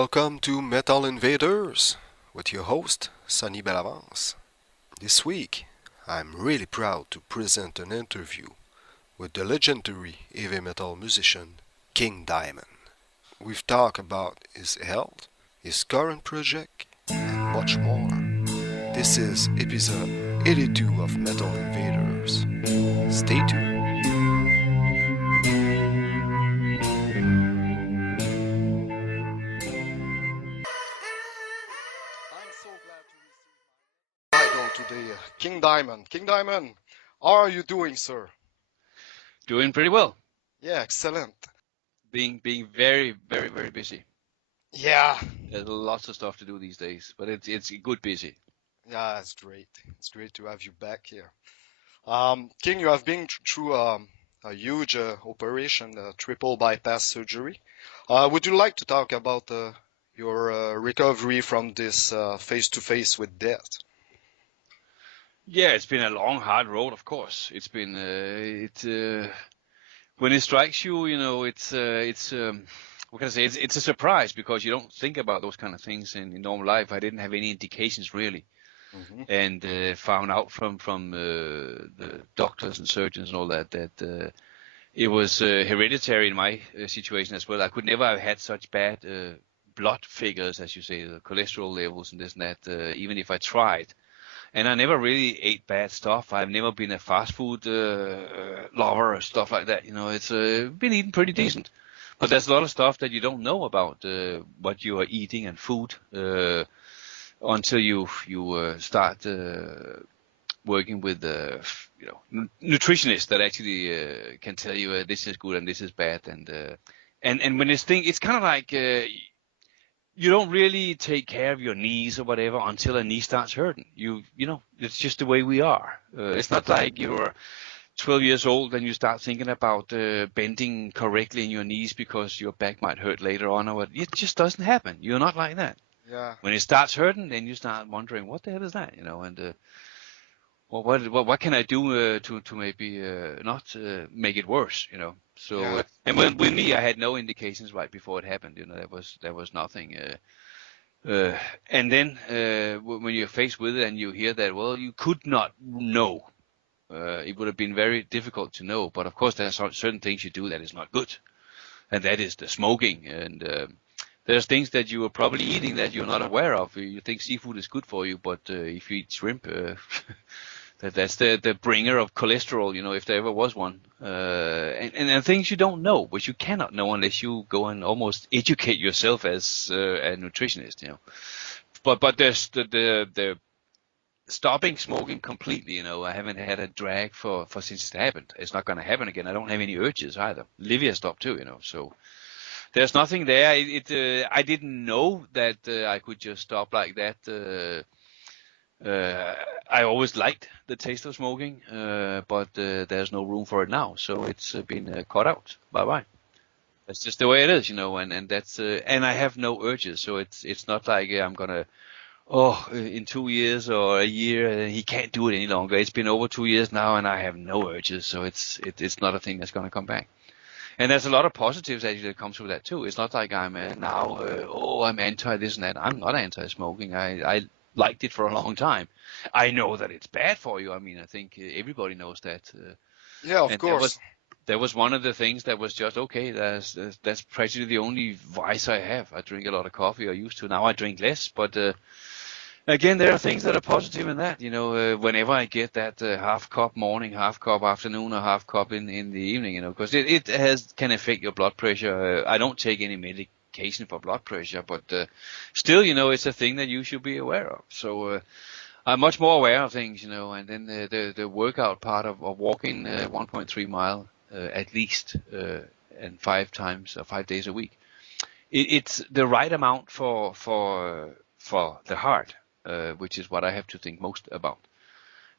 Welcome to Metal Invaders with your host, Sonny Bellavance. This week, I'm really proud to present an interview with the legendary heavy metal musician King Diamond. We've talked about his health, his current project, and much more. This is episode 82 of Metal Invaders. Stay tuned. I'm so glad to receive my idol today, King Diamond. King Diamond, how are you doing, sir? Doing pretty well. Yeah, excellent. Being very busy. Yeah, There's lots of stuff to do these days, but it's good busy. yeah, it's great. It's great to have you back here. King, you have been through a huge operation, triple bypass surgery. Would you like to talk about your recovery from this face-to-face with death? Yeah, it's been a long, hard road, of course. It's been when it strikes you, it's what can I say? It's a surprise because you don't think about those kind of things in normal life. I didn't have any indications really, Hmm. and found out from the doctors and surgeons and all that it was hereditary in my situation as well. I could never have had such bad blood figures, as you say, the cholesterol levels and this and that, even if I tried. And I never really ate bad stuff. I've never been a fast food lover or stuff like that. It's been eating pretty decent. But there's a lot of stuff that you don't know about what you are eating and food until you start working with nutritionists that actually can tell you this is good and this is bad, and when it's kind of like you don't really take care of your knees or whatever until a knee starts hurting. It's just the way we are. It's not like you're 12 years old and you start thinking about bending correctly in your knees because your back might hurt later on or what. It just doesn't happen. You're not like that. Yeah. When it starts hurting, then you start wondering what the hell is that, and well, what can I do to maybe not make it worse, So Yeah. and with me, I had no indications right before it happened. There was nothing. And then when you're faced with it and you hear that, well, you could not know. It would have been very difficult to know. But of course, there are certain things you do that is not good, and that is the smoking. And there's things that you are probably eating that you're not aware of. You think seafood is good for you, but if you eat shrimp, that's the bringer of cholesterol, if there ever was one. And things you don't know, which you cannot know unless you go and almost educate yourself as a nutritionist, But there's the stopping smoking completely, I haven't had a drag for since it happened. It's not going to happen again. I don't have any urges either. Livia stopped too, so there's nothing there. I didn't know that I could just stop like that. I always liked the taste of smoking, but there's no room for it now, so it's been cut out. Bye bye. That's just the way it is, and that's and I have no urges, so it's not like I'm gonna in 2 years or a year he can't do it any longer. It's been over 2 years now, and I have no urges, so it's not a thing that's gonna come back. And there's a lot of positives actually that comes with that too. It's not like I'm now I'm anti this and that. I'm not anti-smoking. I liked it for a long time. I know that it's bad for you. I mean, I think everybody knows that. Yeah, of And course. that was one of the things that was just okay. That's practically the only vice I have. I drink a lot of coffee. I used to. Now I drink less. But again, there are things that are positive in that. Whenever I get that half cup morning, half cup afternoon, or half cup in the evening, because it can affect your blood pressure. I don't take any medication for blood pressure, but still, it's a thing that you should be aware of. So I'm much more aware of things, and then the workout part of walking 1.3 mile at least and 5 days a week. It's the right amount for the heart, which is what I have to think most about.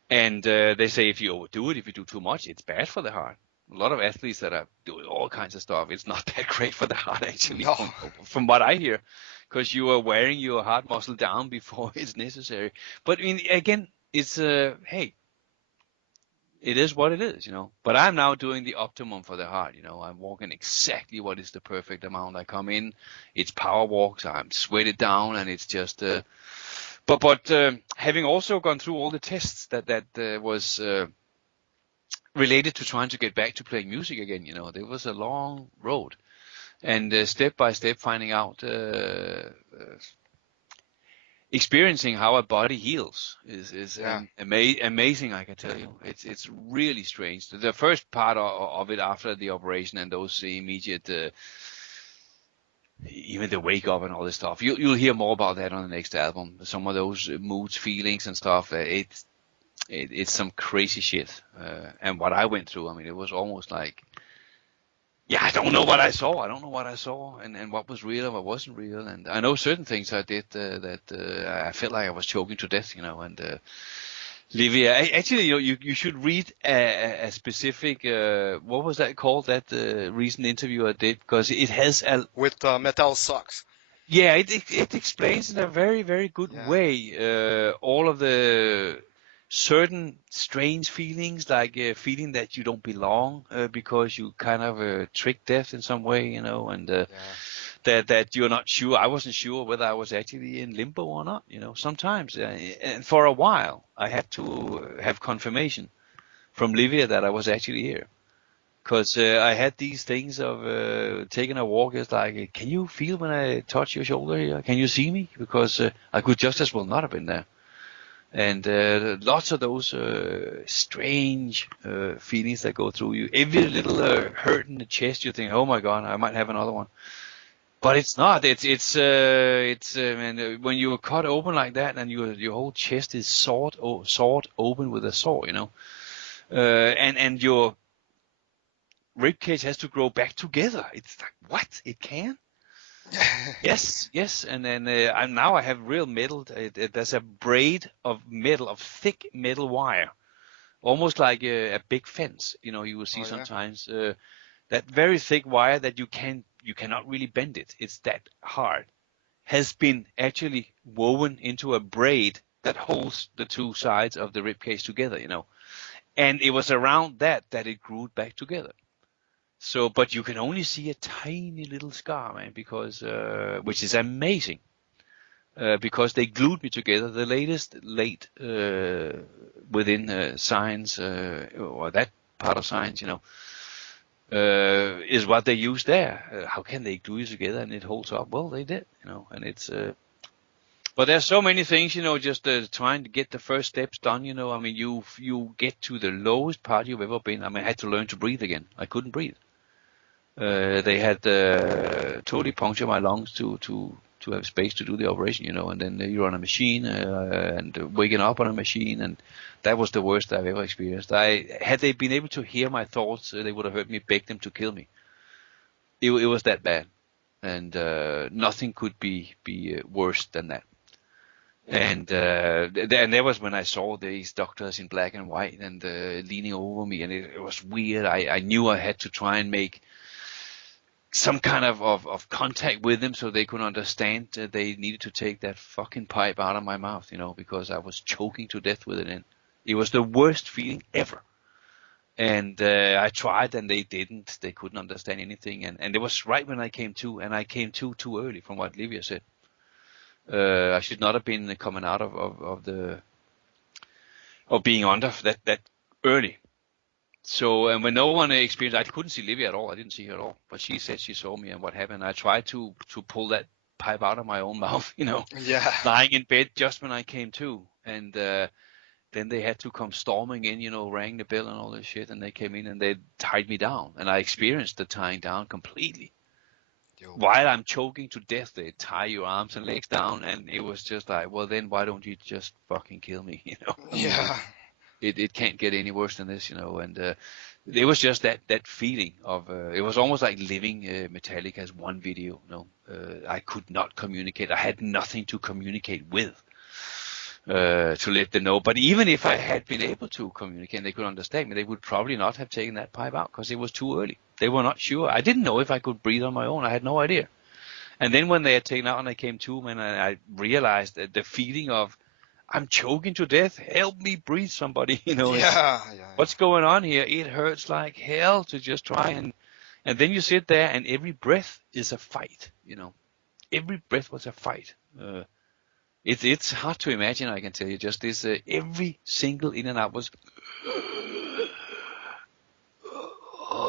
And they say if you overdo it, if you do too much, it's bad for the heart. A lot of athletes that are doing all kinds of stuff, it's not that great for the heart actually, No. from what I hear, because you are wearing your heart muscle down before it's necessary. But again, it's hey, it is what it is, you know. But I'm now doing the optimum for the heart, you know. I'm walking exactly what is the perfect amount. I come in, it's power walks, I'm sweated down, and it's just. But having also gone through all the tests that was related to trying to get back to playing music again, you know, there was a long road, and step by step finding out. Experiencing how a body heals is Yeah. amazing. I can tell you, it's really strange. The first part of it after the operation and those immediate, even the wake up and all this stuff. You'll hear more about that on the next album. Some of those moods, feelings, and stuff. It's some crazy shit. And what I went through, I mean, it was almost like. Yeah, I don't know what I saw. I don't know what I saw, and what was real and what wasn't real. And I know certain things I did that I felt like I was choking to death, you know. And Livia, actually, you know, you should read a specific what was that called? That recent interview I did, because it has a With Metal Socks. yeah, it explains in a very, very good Yeah. way all of the certain strange feelings, like feeling that you don't belong because you kind of tricked death in some way, you know, and Yeah. that you're not sure. I wasn't sure whether I was actually in limbo or not, you know. Sometimes, and for a while, I had to have confirmation from Livia that I was actually here. Because I had these things of taking a walk. It's like, can you feel when I touch your shoulder here? Can you see me? Because I could just as well not have been there. And lots of those strange feelings that go through you. Every little hurt in the chest, you think, oh my God, I might have another one. But it's not. It's man, when you're cut open like that, and your whole chest is sawed open with a saw, you know, and your rib cage has to grow back together. It's like, what? It can? Yes. And then I have real metal. There's a braid of metal, of thick metal wire, almost like a big fence. You know, you will see sometimes that very thick wire that you cannot really bend it. It's that hard. Has been actually woven into a braid that holds the two sides of the rib cage together. You know, and it was around that it grew back together. So, but you can only see a tiny little scar, man, because which is amazing, because they glued me together. The latest within science or that part of science, you know, is what they use there. How can they glue you together and it holds up? Well, they did, you know, and it's. But there's so many things, you know, just trying to get the first steps done, you know. I mean, you get to the lowest part you've ever been. I mean, I had to learn to breathe again. I couldn't breathe. They had totally punctured my lungs to have space to do the operation, you know, and then you're on a machine and waking up on a machine, and that was the worst I've ever experienced. Had they been able to hear my thoughts, they would have heard me beg them to kill me. It was that bad, and nothing could be worse than that. And that was when I saw these doctors in black and white and leaning over me, and it was weird. I knew I had to try and make some kind of contact with them so they could understand they needed to take that fucking pipe out of my mouth, you know, because I was choking to death with it in. It was the worst feeling ever. And I tried and they didn't. They couldn't understand anything. And it was right when I came to, and I came to too early from what Livia said. I should not have been coming out of being under that early. So, and when no one experienced, I couldn't see Livia at all. I didn't see her at all. But she said she saw me and what happened. I tried to pull that pipe out of my own mouth, you know, lying in bed just when I came to. And then they had to come storming in, you know, rang the bell and all this shit. And they came in and they tied me down. And I experienced the tying down completely. While I'm choking to death, they tie your arms and legs down. And it was just like, well, then why don't you just fucking kill me, you know? Yeah. It can't get any worse than this, you know. And it was just that feeling of it was almost like living Metallica's one video. You know, I could not communicate. I had nothing to communicate with to let them know. But even if I had been able to communicate and they could understand me, they would probably not have taken that pipe out because it was too early. They were not sure. I didn't know if I could breathe on my own. I had no idea. And then when they had taken out and I came to them and I realized that the feeling of I'm choking to death. Help me breathe, somebody. Yeah, yeah, What's going on here? It hurts like hell to just try and then you sit there and every breath is a fight. Every breath was a fight. It's hard to imagine. I can tell you, just this. Every single in and out was,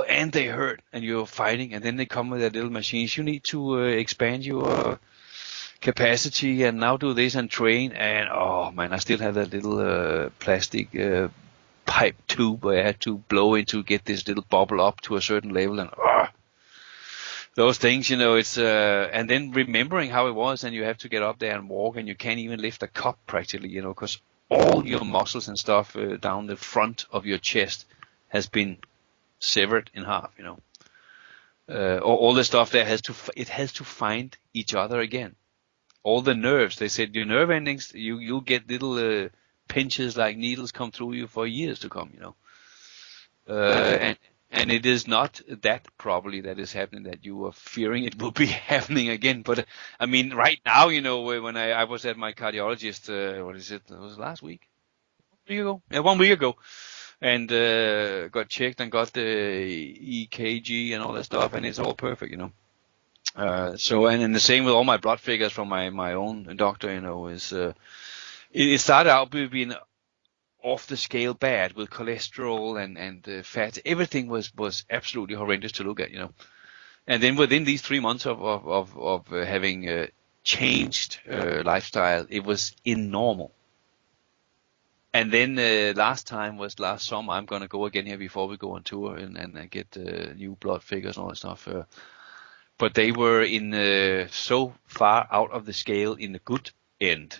and they hurt, and you're fighting, and then they come with their little machines. You need to expand your capacity and now do this and train, and oh man, I still have that little plastic pipe tube where I had to blow in to get this little bubble up to a certain level, and those things, it's and then remembering how it was, and you have to get up there and walk, and you can't even lift a cup practically, because all your muscles and stuff down the front of your chest has been severed in half, all the stuff there has to find each other again. All the nerves, they said your nerve endings, you'll get little pinches like needles come through you for years to come, and it is not that probably that is happening that you are fearing it will be happening again. But I mean, right now, when I was at my cardiologist, what is it? It was last week, 1 week ago. Yeah, 1 week ago, and got checked and got the EKG and all that stuff, and it's all perfect, So and then the same with all my blood figures from my own doctor, is it started out with being off the scale bad with cholesterol and fat. Everything was absolutely horrendous to look at, And then within these 3 months of having changed lifestyle, it was in normal. And then last summer. I'm gonna go again here before we go on tour and get new blood figures and all that stuff. But they were in so far out of the scale in the good end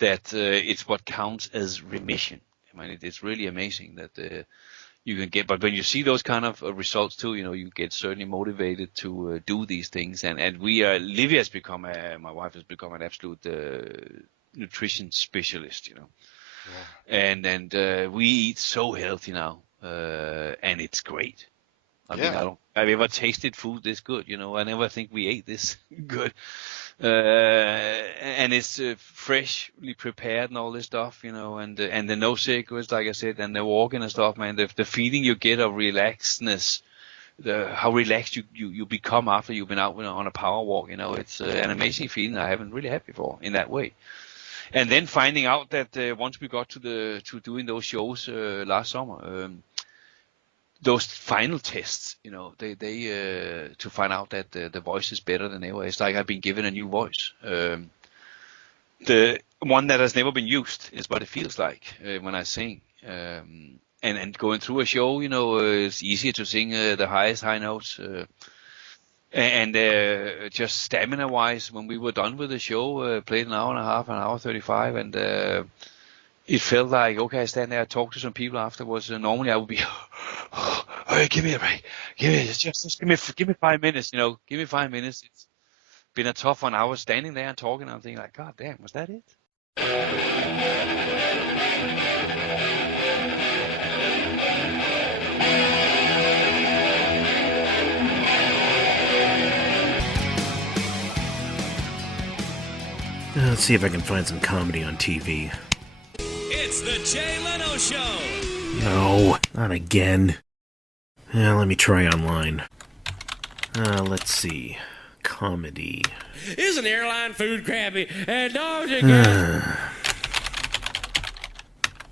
that it's what counts as remission. I mean, it's really amazing that you can get. But when you see those kind of results too, you get certainly motivated to do these things. And Livia has become my wife has become an absolute nutrition specialist. yeah. And we eat so healthy now, and it's great. I mean, I've ever tasted food this good, I never think we ate this good. And it's freshly prepared and all this stuff, and the no cigarettes, like I said, and the walking and stuff, man. The feeling you get of relaxedness, how relaxed you become after you've been out on a power walk, it's an amazing feeling I haven't really had before in that way. And then finding out that once we got to doing those shows last summer. Those final tests, they to find out that the voice is better than ever. It's like I've been given a new voice. The one that has never been used is what it feels like when I sing. And going through a show, it's easier to sing the highest high notes. And just stamina-wise, when we were done with the show, played an hour and a half, an hour 35, and it felt like, okay, I stand there, I talk to some people afterwards, and normally I would be, hey, give me a break, just give me 5 minutes, give me 5 minutes. It's been a tough one. I was standing there and talking, and I'm thinking like, God damn, was that it? Let's see if I can find some comedy on TV. It's the Jay Leno Show! No, not again. Let me try online. Let's see. Comedy. Isn't airline food crappy? And dogs are good.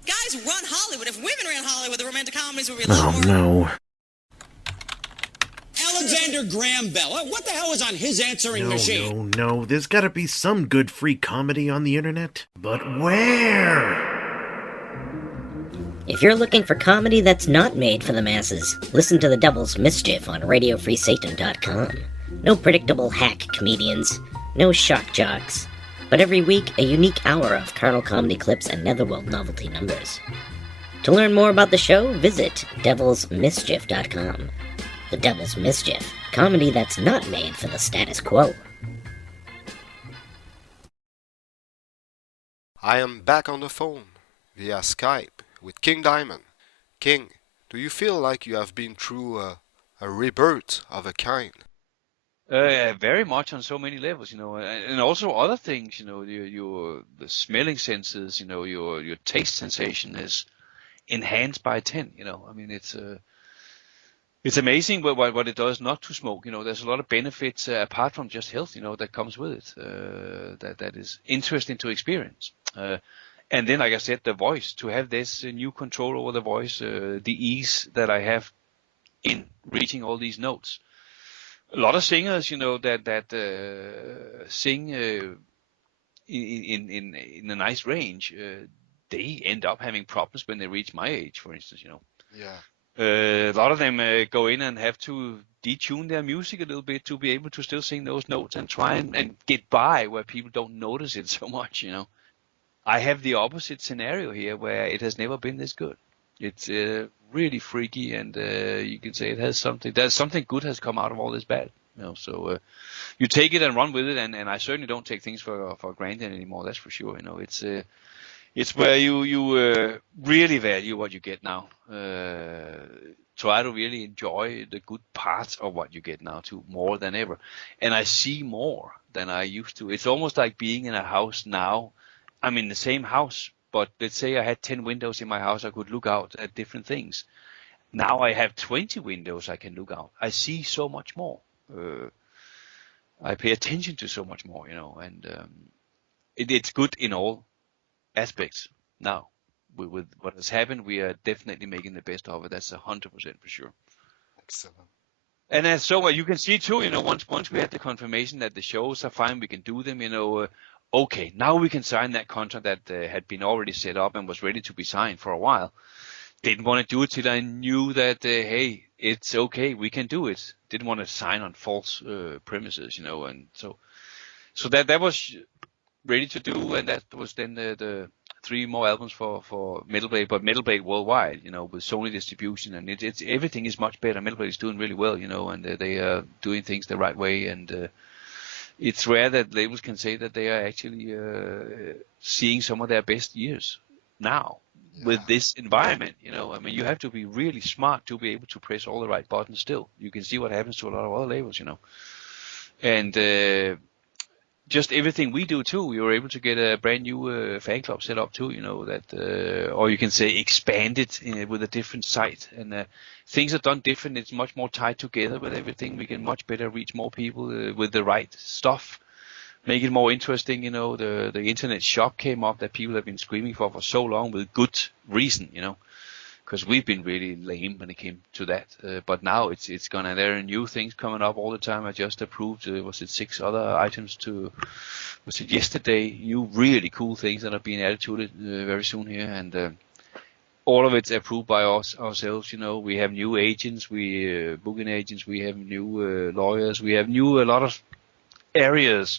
Guys run Hollywood. If women ran Hollywood, the romantic comedies would be a Oh, lot more. no. Alexander Graham Bell. What the hell is on his answering machine? No. There's gotta be some good free comedy on the internet. But where? If you're looking for comedy that's not made for the masses, listen to The Devil's Mischief on RadioFreeSatan.com. No predictable hack comedians, no shock jocks, but every week a unique hour of carnal comedy clips and Netherworld novelty numbers. To learn more about the show, visit Devil'sMischief.com. The Devil's Mischief, comedy that's not made for the status quo. I am back on the phone via Skype with King Diamond. King, do you feel like you have been through a rebirth of a kind? Very much on so many levels, and also other things, your the smelling senses, your taste sensation is enhanced by 10. I mean, it's amazing what it does not to smoke. There's a lot of benefits apart from just health, that comes with it. That is interesting to experience. And then, like I said, the voice, to have this new control over the voice, the ease that I have in reaching all these notes. A lot of singers, that sing in a nice range, they end up having problems when they reach my age, for instance. Yeah. A lot of them go in and have to detune their music a little bit to be able to still sing those notes and try and get by where people don't notice it so much. I have the opposite scenario here where it has never been this good. It's really freaky, and you can say it has something. There's something good has come out of all this bad. So you take it and run with it, and I certainly don't take things for granted anymore. That's for sure. It's where you really value what you get now. Try to really enjoy the good parts of what you get now too, more than ever. And I see more than I used to. It's almost like being in a house now. I'm in the same house, but let's say I had 10 windows in my house, I could look out at different things. Now I have 20 windows I can look out. I see so much more. I pay attention to so much more, and it's good in all aspects now. With what has happened, we are definitely making the best of it. That's 100% for sure. Excellent. And so you can see too, once we had the confirmation that the shows are fine, we can do them, okay, now we can sign that contract that had been already set up and was ready to be signed for a while. Didn't want to do it till I knew that, hey, it's okay, we can do it. Didn't want to sign on false premises, and so that was ready to do, and that was then the 3 more albums for Metal Blade, but Metal Blade worldwide, with Sony distribution, and it's everything is much better. Metal Blade is doing really well, and they are doing things the right way, and it's rare that labels can say that they are actually seeing some of their best years now with this environment. I mean, you have to be really smart to be able to press all the right buttons still. You can see what happens to a lot of other labels, and just everything we do too. We were able to get a brand new fan club set up too, that, or you can say expanded with a different site, and things are done different. It's much more tied together with everything. We can much better reach more people with the right stuff, make it more interesting. The internet shop came up that people have been screaming for so long with good reason, because we've been really lame when it came to that. But now it's gonna. There are new things coming up all the time. I just approved, 6 other items was it yesterday? New really cool things that are being added to it very soon here, and all of it's approved by us ourselves. We have new agents, booking agents. We have new lawyers. We have a lot of areas,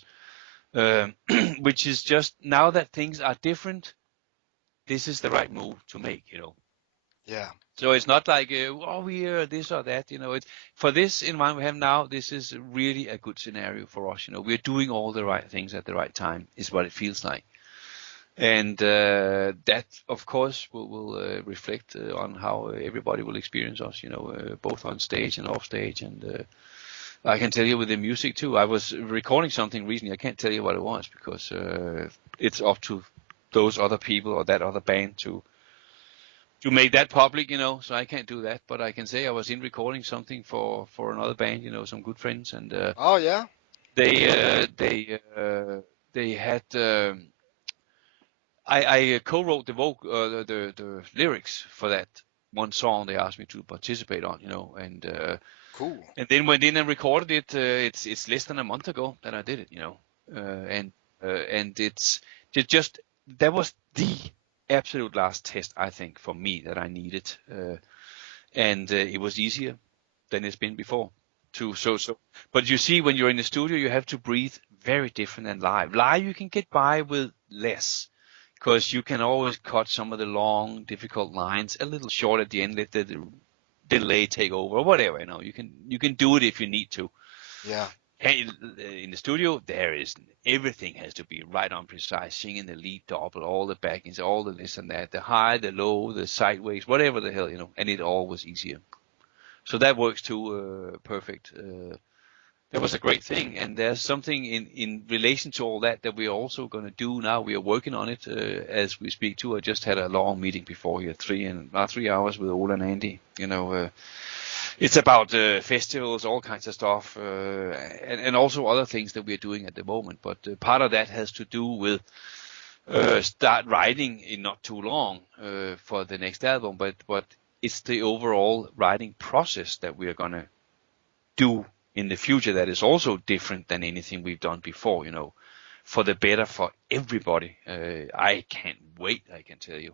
which is just now that things are different. This is the right move to make. Yeah. So it's not like, we are this or that, it's for this environment we have now, this is really a good scenario for us, we're doing all the right things at the right time is what it feels like. And that, of course, will reflect on how everybody will experience us, both on stage and off stage. And I can tell you with the music too, I was recording something recently, I can't tell you what it was because it's up to those other people or that other band to make that public, so I can't do that, but I can say I was in recording something for another band, some good friends, and Oh yeah. they had I co-wrote the lyrics for that one song they asked me to participate on, and Cool. and then went in and recorded it. It's less than a month ago that I did it, and it's just that was the absolute last test, I think, for me that I needed, and it was easier than it's been before. But you see, when you're in the studio, you have to breathe very different than live. Live, you can get by with less, because you can always cut some of the long, difficult lines a little short at the end, let the delay take over or whatever. You can do it if you need to. Yeah. In the studio, everything has to be right on precise, singing the lead double, all the backings, all the this and that, the high, the low, the sideways, whatever the hell, and it all was easier. So that works too perfect. That was a great thing, and there's something in relation to all that we are also going to do now. We are working on it as we speak too. I just had a long meeting before here, 3 hours with Ola and Andy. It's about festivals, all kinds of stuff, and also other things that we are doing at the moment. But part of that has to do with start writing in not too long for the next album. But it's the overall writing process that we are going to do in the future that is also different than anything we've done before, for the better for everybody. I can't wait, I can tell you.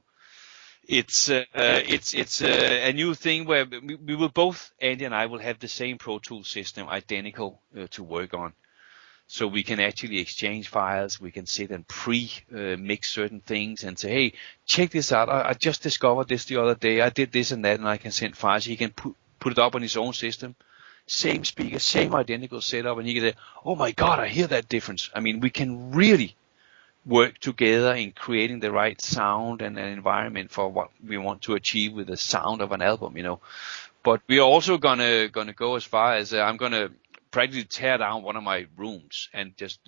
It's a new thing where we will both, Andy and I, will have the same Pro Tools system, identical to work on. So we can actually exchange files, we can sit and mix certain things and say, hey, check this out, I just discovered this the other day, I did this and that, and I can send files. He can put it up on his own system. Same speaker, same identical setup, and you can say, oh my God, I hear that difference. I mean, we can really work together in creating the right sound and an environment for what we want to achieve with the sound of an album, But we are also gonna go as far as I'm gonna practically tear down one of my rooms and just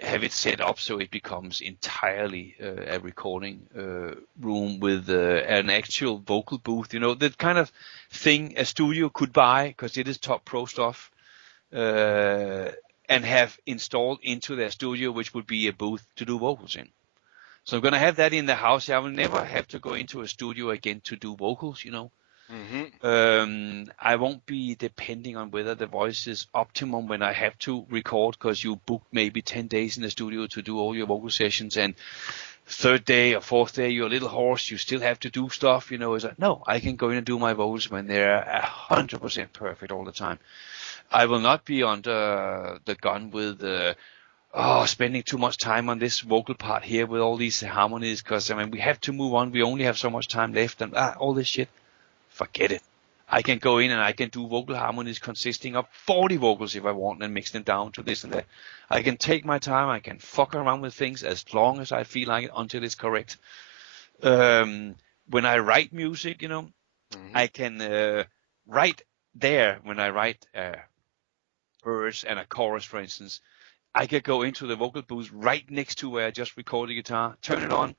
have it set up so it becomes entirely a recording room with an actual vocal booth, the kind of thing a studio could buy because it is top pro stuff, and have installed into their studio, which would be a booth to do vocals in. So I'm going to have that in the house. I will never have to go into a studio again to do vocals, Mm-hmm. I won't be depending on whether the voice is optimum when I have to record, because you book maybe 10 days in the studio to do all your vocal sessions, and third day or fourth day you're a little hoarse, you still have to do stuff, It's like, no, I can go in and do my vocals when they're 100% perfect all the time. I will not be under the gun with spending too much time on this vocal part here with all these harmonies, because we have to move on, we only have so much time left, and all this shit. Forget it. I can go in and I can do vocal harmonies consisting of 40 vocals if I want and mix them down to this and that. I can take my time. I can fuck around with things as long as I feel like it until it's correct. When I write music, Mm-hmm. I can write there when I write a verse and a chorus, for instance. I can go into the vocal booth right next to where I just recorded the guitar, turn it on,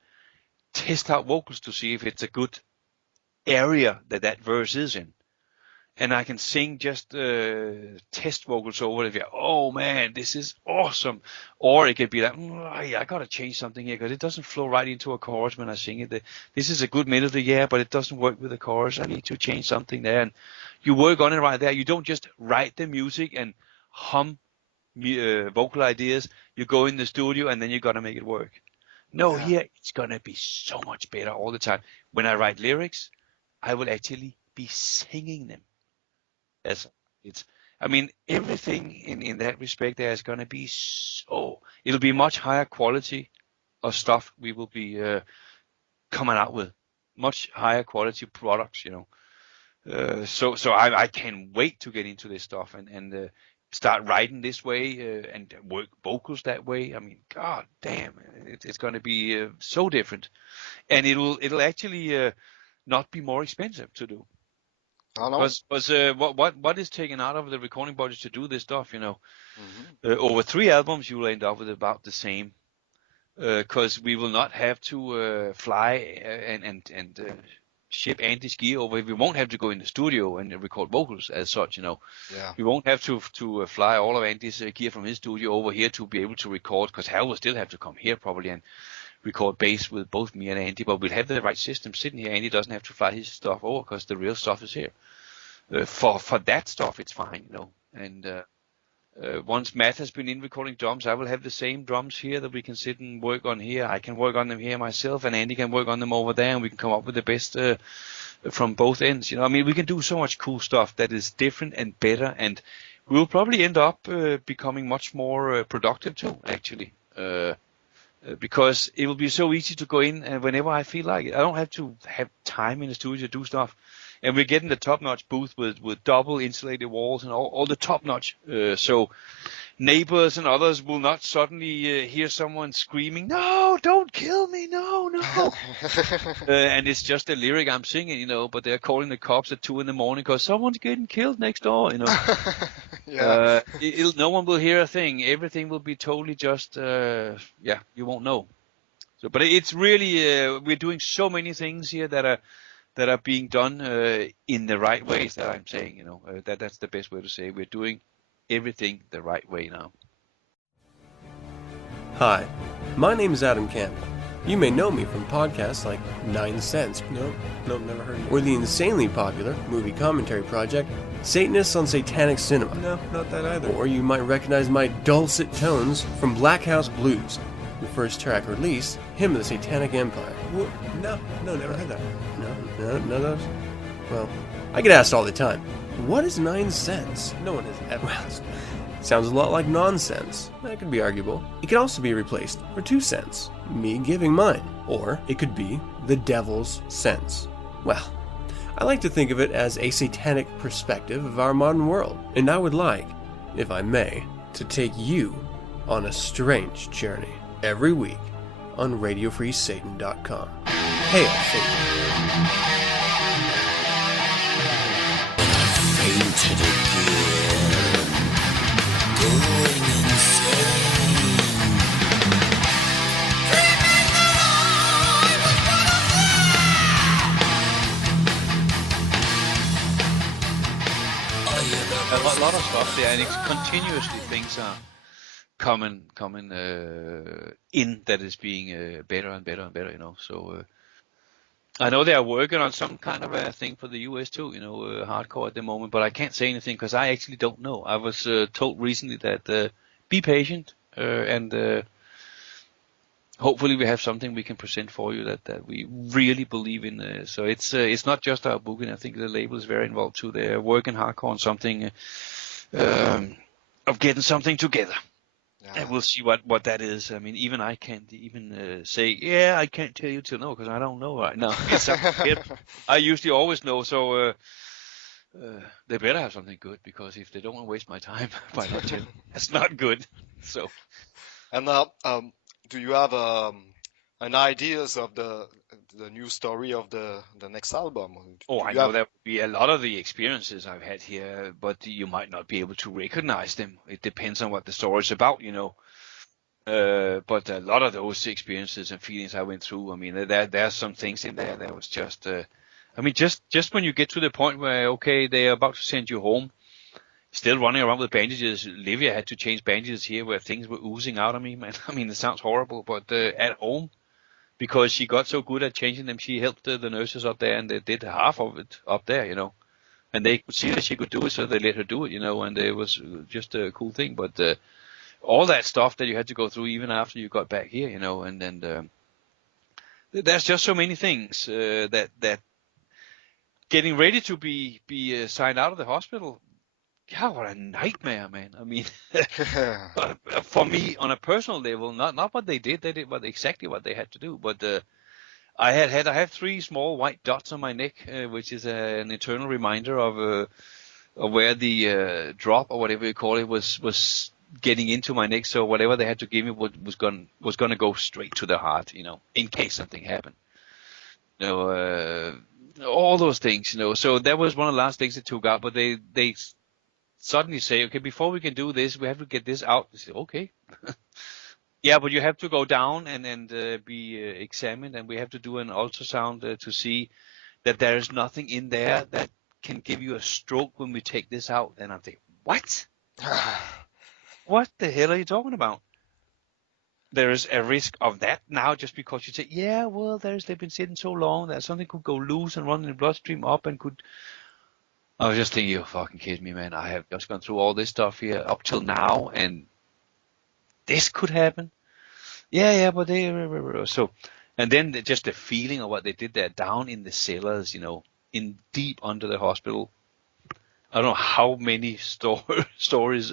test out vocals to see if it's a good area that verse is in, and I can sing just test vocals over it. Oh man, this is awesome. Or it could be like, I gotta change something here because it doesn't flow right into a chorus when I sing it. This is a good melody, yeah, but it doesn't work with the chorus. I need to change something there, and you work on it right there. You don't just write the music and hum vocal ideas. You go in the studio and then you gotta make it work. No, Yeah. here it's gonna be so much better all the time. When I write lyrics, I will actually be singing them. Everything in that respect there is going to be it'll be much higher quality of stuff we will be coming out with. Much higher quality products, So I can't wait to get into this stuff and start writing this way and work vocals that way. God damn, it's going to be so different. And it'll actually not be more expensive to do. I know. Because what is taken out of the recording budget to do this stuff, Mm-hmm. over 3 albums you will end up with about the same, because we will not have to fly and ship Andy's gear over. We won't have to go in the studio and record vocals as such, Yeah. We won't have to fly all of Andy's gear from his studio over here to be able to record, because Hal will still have to come here probably and record bass with both me and Andy, but we'll have the right system sitting here. Andy doesn't have to fly his stuff over because the real stuff is here. For that stuff, it's fine, And once Matt has been in recording drums, I will have the same drums here that we can sit and work on here. I can work on them here myself, and Andy can work on them over there, and we can come up with the best from both ends. We can do so much cool stuff that is different and better, and we'll probably end up becoming much more productive too, actually. Because it will be so easy to go in and whenever I feel like it. I don't have to have time in the studio to do stuff. And we're getting the top-notch booth with double insulated walls and all the top-notch. So neighbors and others will not suddenly hear someone screaming, "No, don't kill me, no, no." And it's just a lyric I'm singing, you know, but they're calling the cops at 2 a.m. because someone's getting killed next door, you know. Yeah. No one will hear a thing. Everything will be totally just, you won't know. So, but it's really, we're doing so many things here that are being done in the right ways. That I'm saying, you know, that's the best way to say it. We're doing everything the right way now. Hi, my name is Adam Campbell. You may know me from podcasts like 9 Cents, nope, never heard of it, or the insanely popular movie commentary project, Satanists on Satanic Cinema. No, not that either. Or you might recognize my dulcet tones from Black House Blues, the first track released, Hymn of the Satanic Empire. No, never heard that. No, none of those? Well, I get asked all the time, what is 9 cents? No one has ever asked. Sounds a lot like nonsense. That could be arguable. It could also be replaced for 2 cents, me giving mine. Or it could be the devil's cents. Well, I like to think of it as a satanic perspective of our modern world. And I would like, if I may, to take you on a strange journey every week on RadioFreeSatan.com. Hail Satan! Fainted again, going insane. A lot of stuff there, and it's continuously things are coming in that is being better and better and better, you know. So I know they are working on some kind of a thing for the US too, you know, hardcore at the moment, but I can't say anything because I actually don't know. I was told recently that be patient and hopefully we have something we can present for you that we really believe in. So it's not just our book, and I think the label is very involved too. They're working hardcore on something of getting something together. Yeah. And we'll see what that is. I mean, even I can't even say, yeah, I can't tell you to know because I don't know right now. I usually always know, so they better have something good because if they don't want to waste my time by not telling, that's not good. So, and do you have an ideas of the new story of the next album? I know that would be a lot of the experiences I've had here, but you might not be able to recognize them. It depends on what the story is about, you know. But a lot of those experiences and feelings I went through, I mean, there are some things in there that was just, I mean, just when you get to the point where, okay, they're about to send you home, still running around with bandages. Livia had to change bandages here where things were oozing out of me, man. I mean, it sounds horrible, but at home, because she got so good at changing them, she helped the nurses up there, and they did half of it up there, you know. And they could see that she could do it, so they let her do it, you know, and it was just a cool thing. But all that stuff that you had to go through even after you got back here, you know, and then there's just so many things that getting ready to be signed out of the hospital. God, what a nightmare, man. I mean, for me, on a personal level, not what they did exactly what they had to do. But I have 3 small white dots on my neck, which is an eternal reminder of where the drop or whatever you call it was getting into my neck. So whatever they had to give me was going to go straight to the heart, you know, in case something happened. You know, all those things, you know. So that was one of the last things they took out, but they suddenly say, okay, before we can do this, we have to get this out. I say, okay. Yeah, but you have to go down and be examined, and we have to do an ultrasound to see that there is nothing in there that can give you a stroke when we take this out. And I'm thinking, what? What the hell are you talking about? There is a risk of that now just because you say, yeah, well, they've been sitting so long that something could go loose and run in the bloodstream up and could... I was just thinking, you're fucking kidding me, man. I have just gone through all this stuff here up till now, and this could happen. Yeah, but so, and then just the feeling of what they did there down in the cellars, you know, in deep under the hospital. I don't know how many stories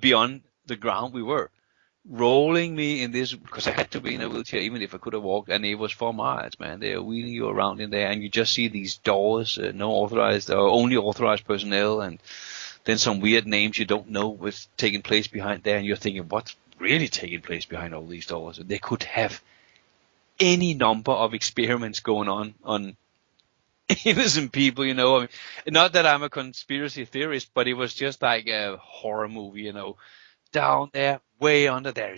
beyond the ground we were. Rolling me in this, because I had to be in a wheelchair even if I could have walked, and it was 4 miles, man. They are wheeling you around in there, and you just see these doors, no authorized or only authorized personnel, and then some weird names you don't know what's taking place behind there, and you're thinking, what's really taking place behind all these doors? They could have any number of experiments going on innocent people, I mean, not that I'm a conspiracy theorist, but it was just like a horror movie, down there, way under there.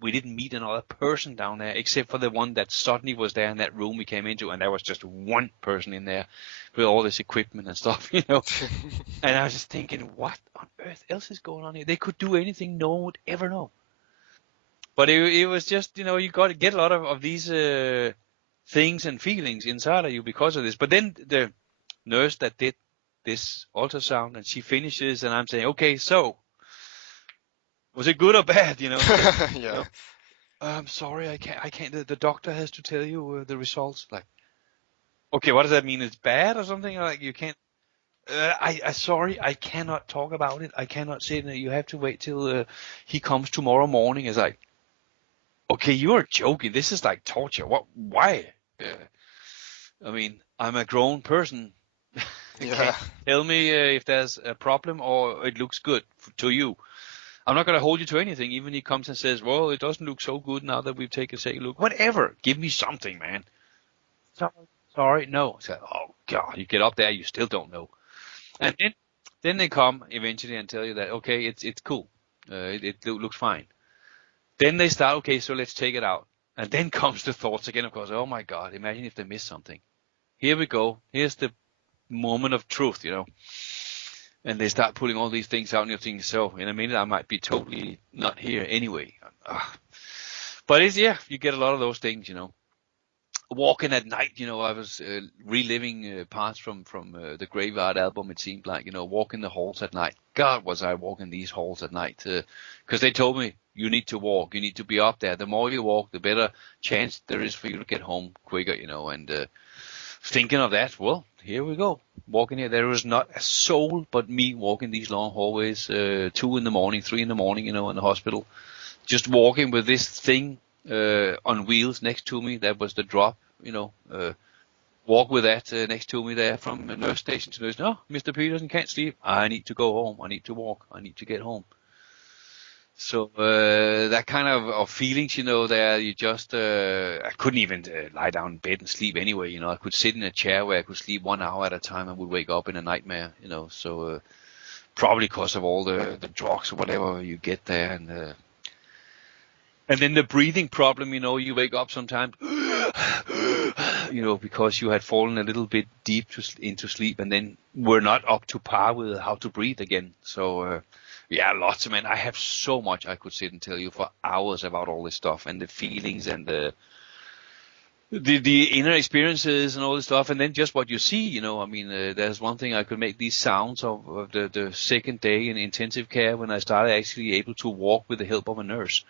We didn't meet another person down there, except for the one that suddenly was there in that room we came into, and there was just one person in there with all this equipment and stuff, And I was just thinking, what on earth else is going on here? They could do anything no one would ever know. But it was just, you got to get a lot of these things and feelings inside of you because of this. But then the nurse that did this ultrasound, and she finishes, and I'm saying, okay, so was it good or bad? Yeah. I'm sorry, I can't. The doctor has to tell you the results. Like, okay, what does that mean? It's bad or something? Like, you can't. Sorry, I cannot talk about it. I cannot say that. You have to wait till he comes tomorrow morning. It's like, okay, you are joking. This is like torture. What? Why? I mean, I'm a grown person. Yeah. Tell me if there's a problem or it looks good to you. I'm not going to hold you to anything. Even he comes and says, well, it doesn't look so good now that we've taken a second look. Whatever. Give me something, man. Sorry, no. I said, oh, God. You get up there, you still don't know. And then they come eventually and tell you that, okay, it's cool. It looks fine. Then they start, okay, so let's take it out. And then comes the thoughts again, of course, oh my God, imagine if they miss something. Here we go. Here's the moment of truth, And they start pulling all these things out and you're thinking, so in a minute I might be totally not here anyway. But it's, yeah, you get a lot of those things, Walking at night, I was reliving parts from the Graveyard album, it seemed like, walking the halls at night. God, was I walking these halls at night. Because they told me, you need to walk, you need to be up there. The more you walk, the better chance there is for you to get home quicker, and thinking of that, well, here we go. Walking here, there was not a soul but me walking these long hallways, 2 in the morning, 3 in the morning, in the hospital. Just walking with this thing on wheels next to me. That was the drop, walk with that next to me there from nurse station to nurse. No, Mr. Peterson can't sleep. I need to go home. I need to walk. I need to get home. So that kind of feelings, there you just, I couldn't even lie down in bed and sleep anyway, I could sit in a chair where I could sleep 1 hour at a time and would wake up in a nightmare, so probably because of all the drugs or whatever you get there. And then the breathing problem, you wake up sometimes, because you had fallen a little bit deep into sleep and then were not up to par with how to breathe again. So, yeah, lots of, man. I have so much I could sit and tell you for hours about all this stuff and the feelings and the inner experiences and all this stuff. And then just what you see, there's one thing I could make these sounds of the second day in intensive care when I started actually able to walk with the help of a nurse.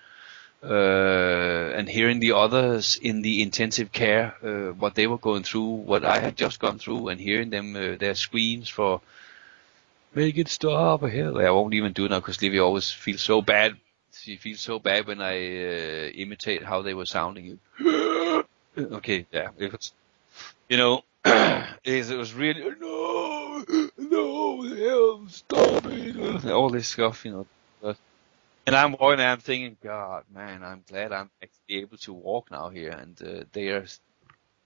And hearing the others in the intensive care, what they were going through, what I had just gone through, and hearing them, their screams for, make it stop here. I won't even do it now because Livy always feels so bad. She feels so bad when I imitate how they were sounding. Okay, yeah, it was, it was really, no, help, stop it, all this stuff, But, and I'm walking and I'm thinking, God, man, I'm glad I'm actually able to walk now here. And they are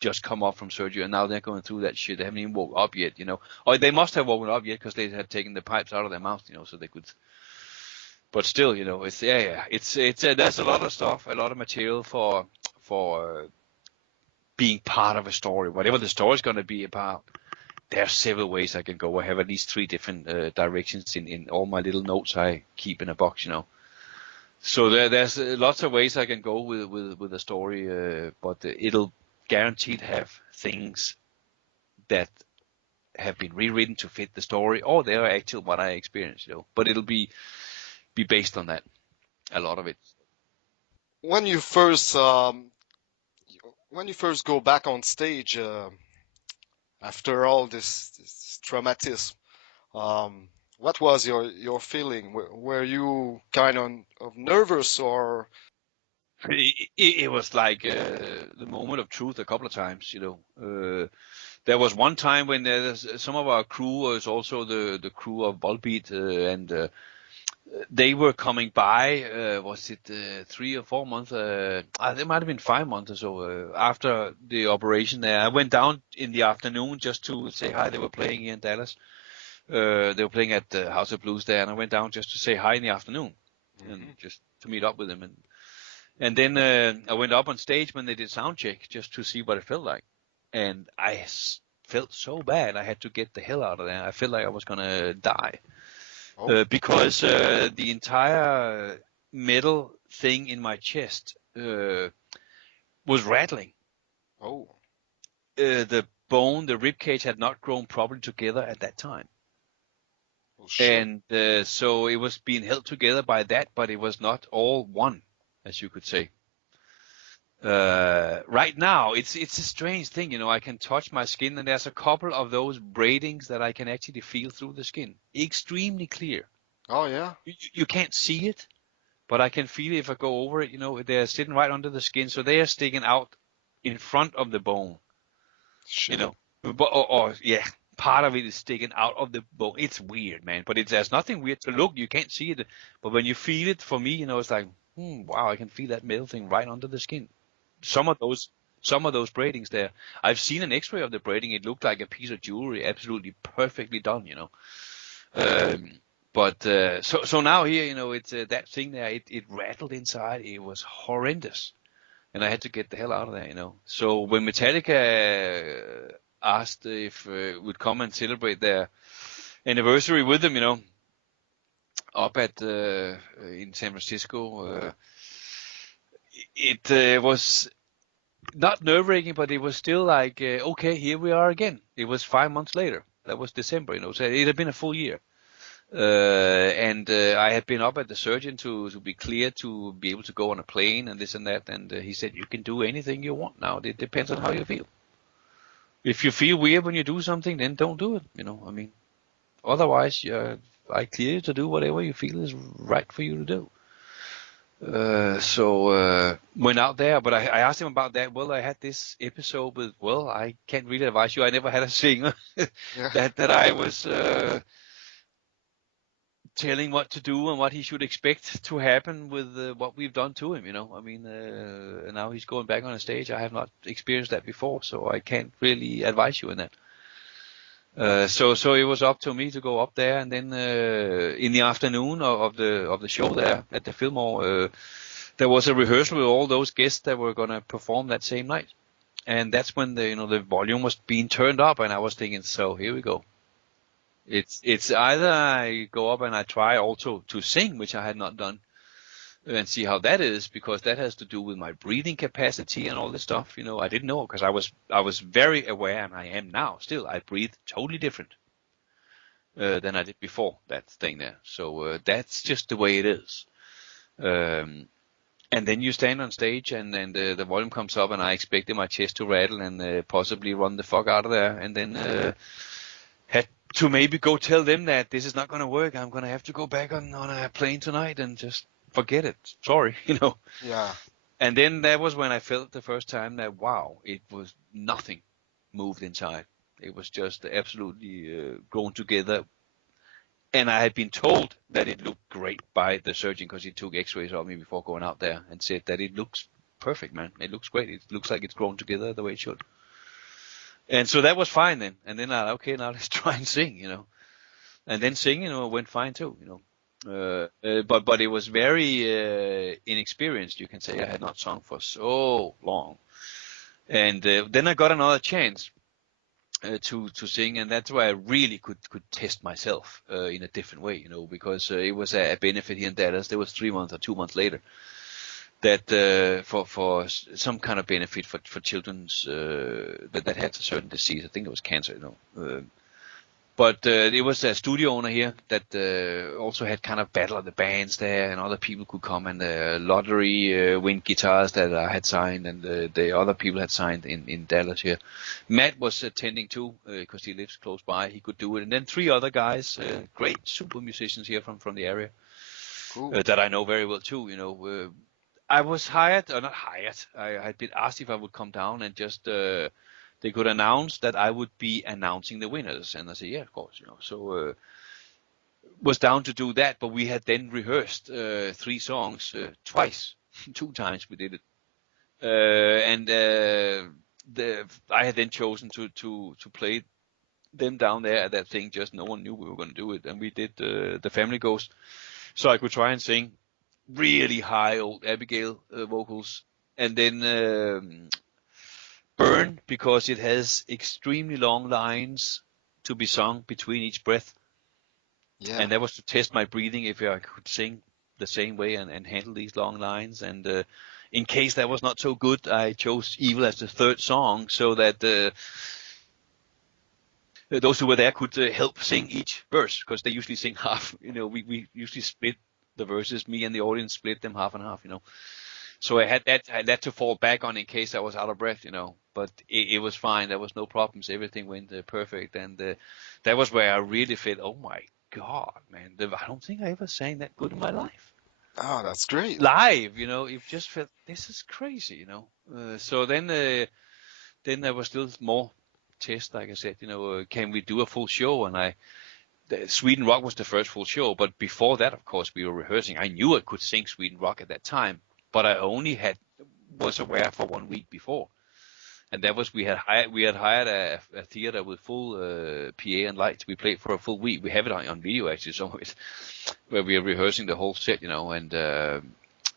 just come off from surgery and now they're going through that shit. They haven't even woke up yet, Or they must have woken up yet because they had taken the pipes out of their mouth, so they could. But still, it's it's there's a lot of stuff, a lot of material for being part of a story, whatever the story is going to be about. There are several ways I can go. I have at least 3 different directions in all my little notes I keep in a box, So there's lots of ways I can go with the story, but it'll guaranteed have things that have been rewritten to fit the story, or they are actually what I experienced, But it'll be based on that, a lot of it. When you first go back on stage after all this traumatism, what was your feeling? Were you kind of nervous or? It was like the moment of truth a couple of times, There was one time when some of our crew was also the crew of Volbeat, and they were coming by. Was it 3 or 4 months? It might have been 5 months or so after the operation. There, I went down in the afternoon just to say hi. They were playing here in Dallas. They were playing at the House of Blues there, and I went down just to say hi in the afternoon, and just to meet up with them. And then I went up on stage when they did sound check just to see what it felt like, and I felt so bad. I had to get the hell out of there. I felt like I was gonna die. Because the entire metal thing in my chest was rattling. The bone, the rib cage had not grown properly together at that time. And so it was being held together by that, but it was not all one, as you could say. Right now, it's a strange thing, you know. I can touch my skin, and there's a couple of those braidings that I can actually feel through the skin, extremely clear. Oh yeah. You can't see it, but I can feel it if I go over it. You know, they're sitting right under the skin, so they are sticking out in front of the bone. Shit. You know, yeah, part of it is sticking out of the bone. It's weird, man, but there's nothing weird to look. You can't see it, but when you feel it, for me, you know, it's like, wow, I can feel that metal thing right under the skin. Some of those braidings there. I've seen an X-ray of the braiding. It looked like a piece of jewelry, absolutely perfectly done, you know. But so now here, you know, it's that thing there. It rattled inside. It was horrendous, and I had to get the hell out of there, you know. So when Metallica asked if we'd come and celebrate their anniversary with them, you know, up at in San Francisco. It was not nerve-wracking, but it was still like, okay, here we are again. It was 5 months later. That was December, you know. So it had been a full year. And I had been up at the surgeon to be clear to be able to go on a plane and this and that. And he said, you can do anything you want now. It depends on how you feel. If you feel weird when you do something, then don't do it. You know, I mean, otherwise, I clear you to do whatever you feel is right for you to do. So went out there, but I asked him about that. Well, I had this episode with, well, I can't really advise you. I never had a singer that I was telling what to do and what he should expect to happen with what we've done to him, you know. I mean, now he's going back on a stage. I have not experienced that before, so I can't really advise you in that. So it was up to me to go up there, and then in the afternoon of the show there at the Fillmore, there was a rehearsal with all those guests that were gonna perform that same night, and that's when the volume was being turned up, and I was thinking, so here we go. It's either I go up and I try also to sing, which I had not done, and see how that is, because that has to do with my breathing capacity and all this stuff. You know, I didn't know, because I was very aware, and I am now still. I breathe totally different than I did before that thing there. So that's just the way it is. And then you stand on stage, and then the volume comes up, and I expected my chest to rattle and possibly run the fuck out of there, and then had to maybe go tell them that this is not going to work. I'm going to have to go back on a plane tonight and just forget it. Sorry, you know. Yeah. And then that was when I felt the first time that, wow, it was nothing moved inside. It was just absolutely grown together. And I had been told that it looked great by the surgeon, because he took x-rays of me before going out there and said that it looks perfect, man. It looks great. It looks like it's grown together the way it should. And so that was fine then. And then now let's try and sing, you know. And then singing, went fine too, you know. But it was very inexperienced, you can say. I had not sung for so long, and then I got another chance to sing, and that's where I really could test myself in a different way, you know, because it was a benefit here in Dallas. There was 3 months or 2 months later that for some kind of benefit for children's that had a certain disease. I think it was cancer, you know. But it was a studio owner here that also had kind of battle of the bands there, and other people could come, and lottery win guitars that I had signed, and the other people had signed in Dallas here. Matt was attending too, because he lives close by. He could do it. And then 3 other guys, great super musicians here from the area, cool. That I know very well too, you know. I was hired, or not hired, I had been asked if I would come down and just they could announce that I would be announcing the winners, and I said, yeah, of course, So was down to do that, but we had then rehearsed 3 songs twice, 2 times we did it, and I had then chosen to play them down there at that thing. Just no one knew we were going to do it, and we did the Family Ghost, so I could try and sing really high old Abigail vocals, and then Burn, because it has extremely long lines to be sung between each breath. Yeah. And that was to test my breathing, if I could sing the same way and handle these long lines. And in case that was not so good, I chose Evil as the 3rd song, so that those who were there could help sing each verse, because they usually sing half. We usually split the verses. Me and the audience split them half and half. So I had that to fall back on in case I was out of breath. But it was fine. There was no problems. Everything went perfect, and that was where I really felt, oh my God, man! I don't think I ever sang that good in my life. Oh, that's great. Live, it just felt, this is crazy, So then there was still more tests, like I said, can we do a full show? And Sweden Rock was the first full show, but before that, of course, we were rehearsing. I knew I could sing Sweden Rock at that time, but I only was aware for 1 week before. And that was, we had hired a theater with full PA and lights. We played for a full week. We have it on video, actually, some of it, where we are rehearsing the whole set, and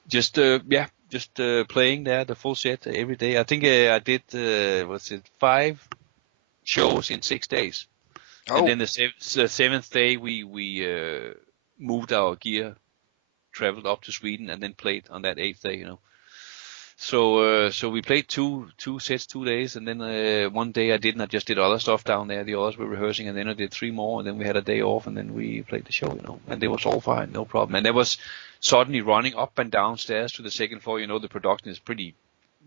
just playing there the full set every day. I think I did 5 shows in 6 days. Oh. And then the 7th day we moved our gear, traveled up to Sweden, and then played on that 8th day. So we played two sets, 2 days, and then 1 day I didn't. I just did other stuff down there. The others were rehearsing, and then I did 3 more, and then we had a day off, and then we played the show, and it was all fine, no problem. And there was suddenly running up and down stairs to the 2nd floor. The production is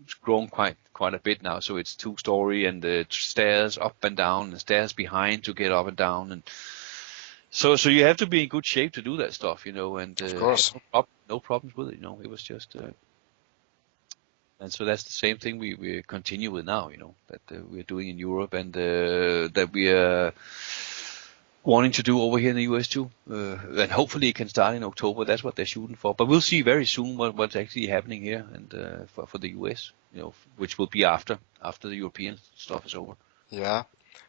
it's grown quite a bit now, so it's 2-story, and the stairs up and down, and stairs behind to get up and down, and so you have to be in good shape to do that stuff, and of course, no problems with it. It was just. And so that's the same thing we continue with now, that we're doing in Europe, and that we are wanting to do over here in the US too. And hopefully it can start in October. That's what they're shooting for. But we'll see very soon what's actually happening here, and for the US, which will be after the European stuff is over. Yeah.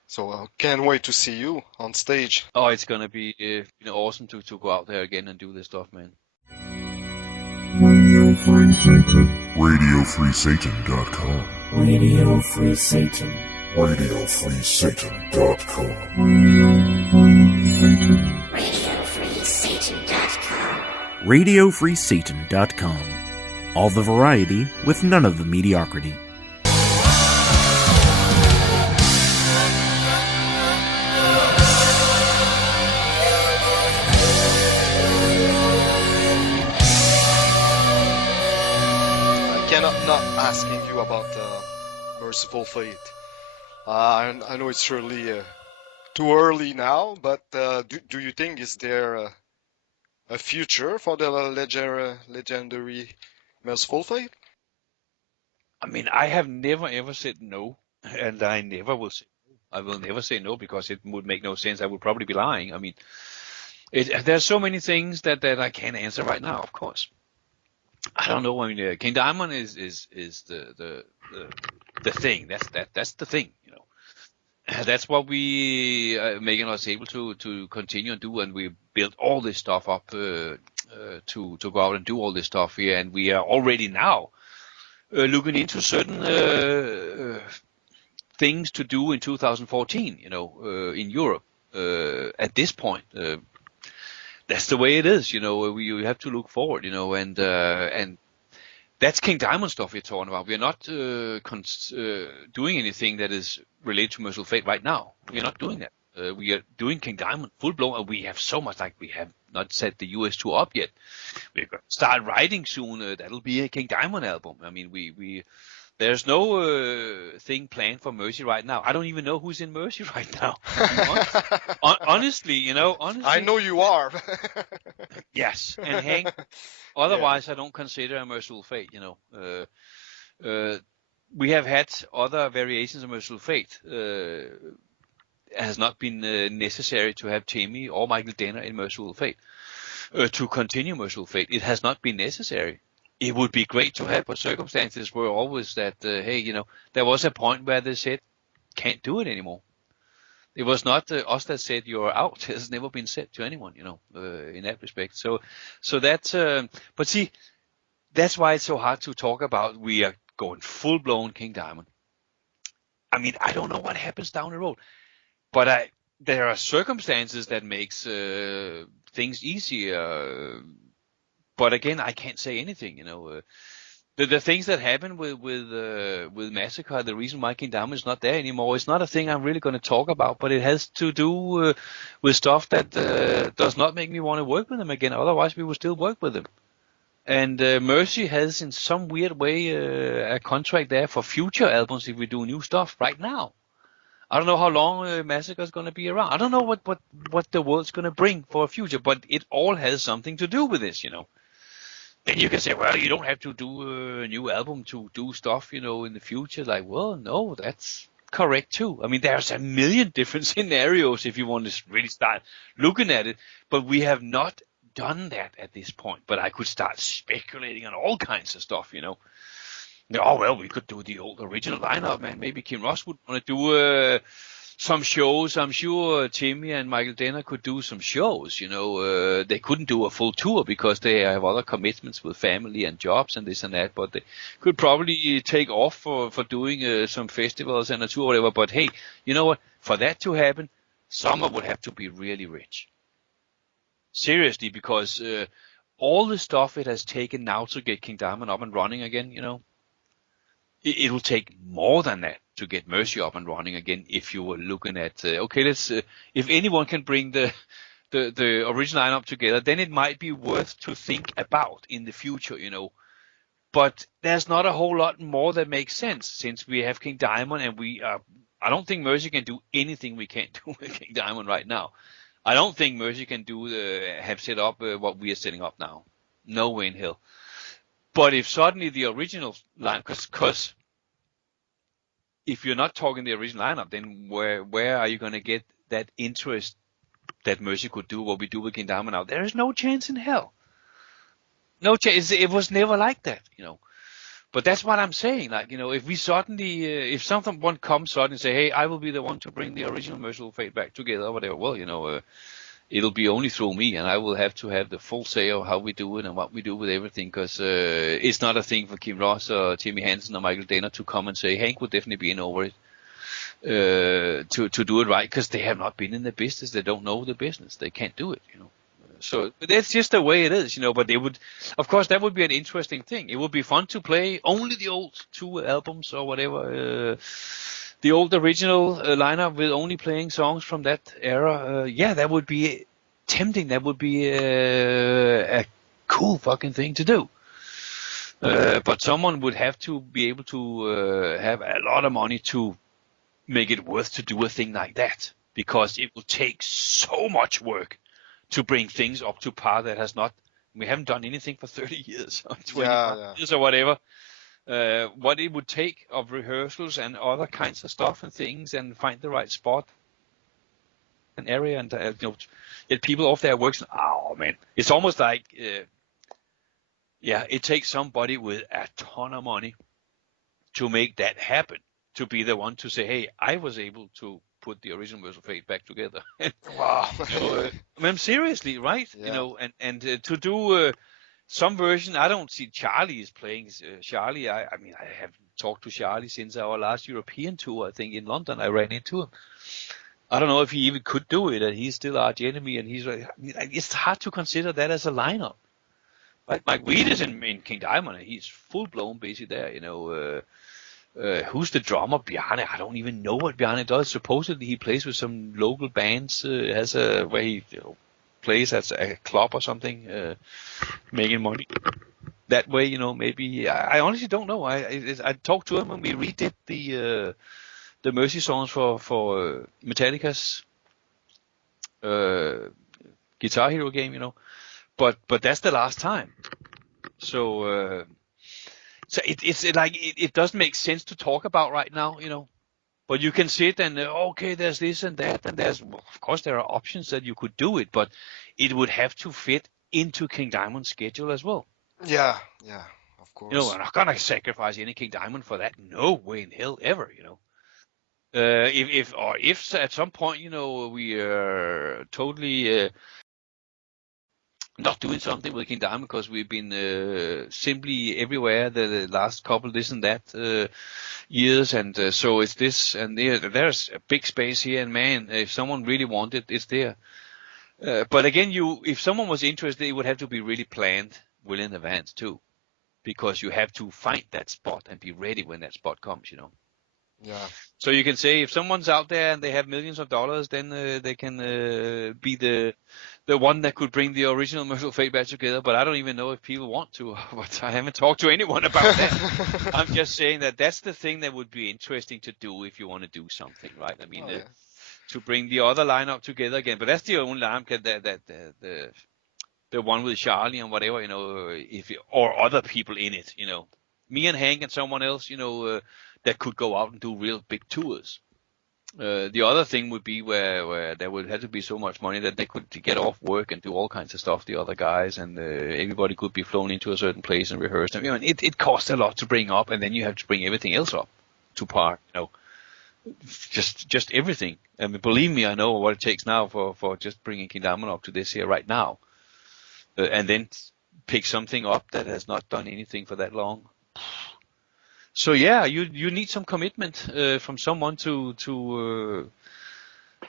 So can't wait to see you on stage. Oh, it's gonna be awesome to go out there again and do this stuff, man. Radio Free Satan. RadioFreeSatan.com. Radio Free Satan. RadioFreeSatan.com. RadioFreeSatan.com. RadioFreeSatan.com. All the variety with none of the mediocrity. Not asking you about Merciful Fate. I know it's surely too early now, but do you think is there a future for the legendary Merciful Fate? I mean, I have never ever said no, and I never will say no. I will never say no, because it would make no sense. I would probably be lying. I mean, there's so many things that I can't answer right now, of course. I don't know. I mean, King Diamond is the thing. That's the thing. That's what we are making us able to continue and do, and we built all this stuff up to go out and do all this stuff here, and we are already now looking into certain things to do in 2014. In Europe at this point. That's the way it is, you have to look forward, and that's King Diamond stuff we're talking about. We're not doing anything that is related to Merciful Fate right now. We're not doing that. We are doing King Diamond full blown, and we have so much, we have not set the US tour up yet. We're going to start writing soon. That'll be a King Diamond album. I mean, there's no thing planned for Mercy right now. I don't even know who's in Mercy right now. Honestly, I know you are. Yes, and Hank. Otherwise, I don't consider a Merciful Fate. we have had other variations of Merciful Fate. It has not been necessary to have Timmy or Michael Denner in Merciful Fate to continue Merciful Fate. It has not been necessary. It would be great to have, but circumstances were always that, hey, there was a point where they said, can't do it anymore. It was not us that said you're out. It has never been said to anyone, in that respect. So that's, but see, that's why it's so hard to talk about. We are going full blown King Diamond. I mean, I don't know what happens down the road, but there are circumstances that makes things easier. But again, I can't say anything. The things that happen with Massacre, the reason why King Diamond is not there anymore, it's not a thing I'm really going to talk about. But it has to do with stuff that does not make me want to work with them again. Otherwise, we will still work with them. And Mercy has, in some weird way, a contract there for future albums if we do new stuff right now. I don't know how long Massacre is going to be around. I don't know what the world's going to bring for a future, but it all has something to do with this, And you can say, well, you don't have to do a new album to do stuff, in the future. Like, well, no, that's correct too. I mean, there's a million different scenarios if you want to really start looking at it, but we have not done that at this point. But I could start speculating on all kinds of stuff, Oh, well, we could do the old original lineup, man. Maybe Kim Ross would want to do some shows. I'm sure Timmy and Michael Denner could do some shows, They couldn't do a full tour because they have other commitments with family and jobs and this and that, but they could probably take off for doing some festivals and a tour or whatever. But hey, you know what? For that to happen, Summer would have to be really rich. Seriously, because all the stuff it has taken now to get King Diamond up and running again, it will take more than that to get Mercy up and running again. If you were looking at let's if anyone can bring the original lineup together, then it might be worth to think about in the future, But there's not a whole lot more that makes sense since we have King Diamond, and I don't think Mercy can do anything we can't do with King Diamond right now. I don't think Mercy can have set up what we are setting up now. No way in hell. But if suddenly the original line, because if you're not talking the original lineup, then where are you going to get that interest that Mercy could do what we do with King Diamond now? There is no chance in hell. No chance. It was never like that, But that's what I'm saying. Like, if we suddenly, if someone comes suddenly and say, hey, I will be the one to bring the original Merciful Fate back together or whatever, well, it'll be only through me, and I will have to have the full say of how we do it and what we do with everything, because it's not a thing for Kim Ross or Timmy Hansen or Michael Denner to come and say, Hank would definitely be in over it to do it right, because they have not been in the business. They don't know the business. They can't do it, So that's just the way it is, But they would, of course, that would be an interesting thing. It would be fun to play only the old 2 albums or whatever. The old original lineup with only playing songs from that era, that would be tempting. That would be a cool fucking thing to do. But someone would have to be able to have a lot of money to make it worth to do a thing like that, because it will take so much work to bring things up to par that we haven't done anything for 30 years or 20 years or whatever. What it would take of rehearsals and other kinds of stuff and things, and find the right spot and area, and get people off their works. Oh man, it's almost like it takes somebody with a ton of money to make that happen, to be the one to say, hey, I was able to put the original Merciful Fate back together. Wow. I mean, seriously, right? And to do some version. I don't see Charlie is playing Charlie. I mean, I have talked to Charlie since our last European tour. I think in London I ran into him. I don't know if he even could do it, and he's still Arch Enemy, and it's hard to consider that as a lineup. Like Mike Weed is in King Diamond, and he's full blown busy there. Who's the drummer? Bjarne. I don't even know what Bjarne does. Supposedly he plays with some local bands. Has a where he plays at a club or something, making money that way. Maybe I honestly don't know. I talked to him when we redid the Mercy songs for Metallica's Guitar Hero game. But that's the last time. So So it doesn't make sense to talk about right now, But you can sit and okay, there's this and that, and of course there are options that you could do it, but it would have to fit into King Diamond's schedule as well. Yeah, of course. I'm not gonna sacrifice any King Diamond for that. No way in hell ever, If at some point, we are totally not doing something with King Diamond because we've been simply everywhere the last couple this and that years, and so it's this, and there's a big space here, and man, if someone really wanted, it's there. But again, if someone was interested, it would have to be really planned well in advance too, because you have to find that spot and be ready when that spot comes, Yeah. So you can say if someone's out there and they have millions of dollars, then they can be the one that could bring the original Merciful Fate back together. But I don't even know if people want to. But I haven't talked to anyone about that. I'm just saying that's the thing that would be interesting to do if you want to do something, right? I mean, to bring the other lineup together again. But that's the only lineup that the one with Charlie and whatever, or other people in it, Me and Hank and someone else, that could go out and do real big tours. The other thing would be where there would have to be so much money that they could get off work and do all kinds of stuff, the other guys, and everybody could be flown into a certain place and rehearsed. It costs a lot to bring up, and then you have to bring everything else up to par, just everything. I mean, believe me, I know what it takes now for just bringing King Diamond up to this here right now, and then pick something up that has not done anything for that long. So yeah, you need some commitment from someone to.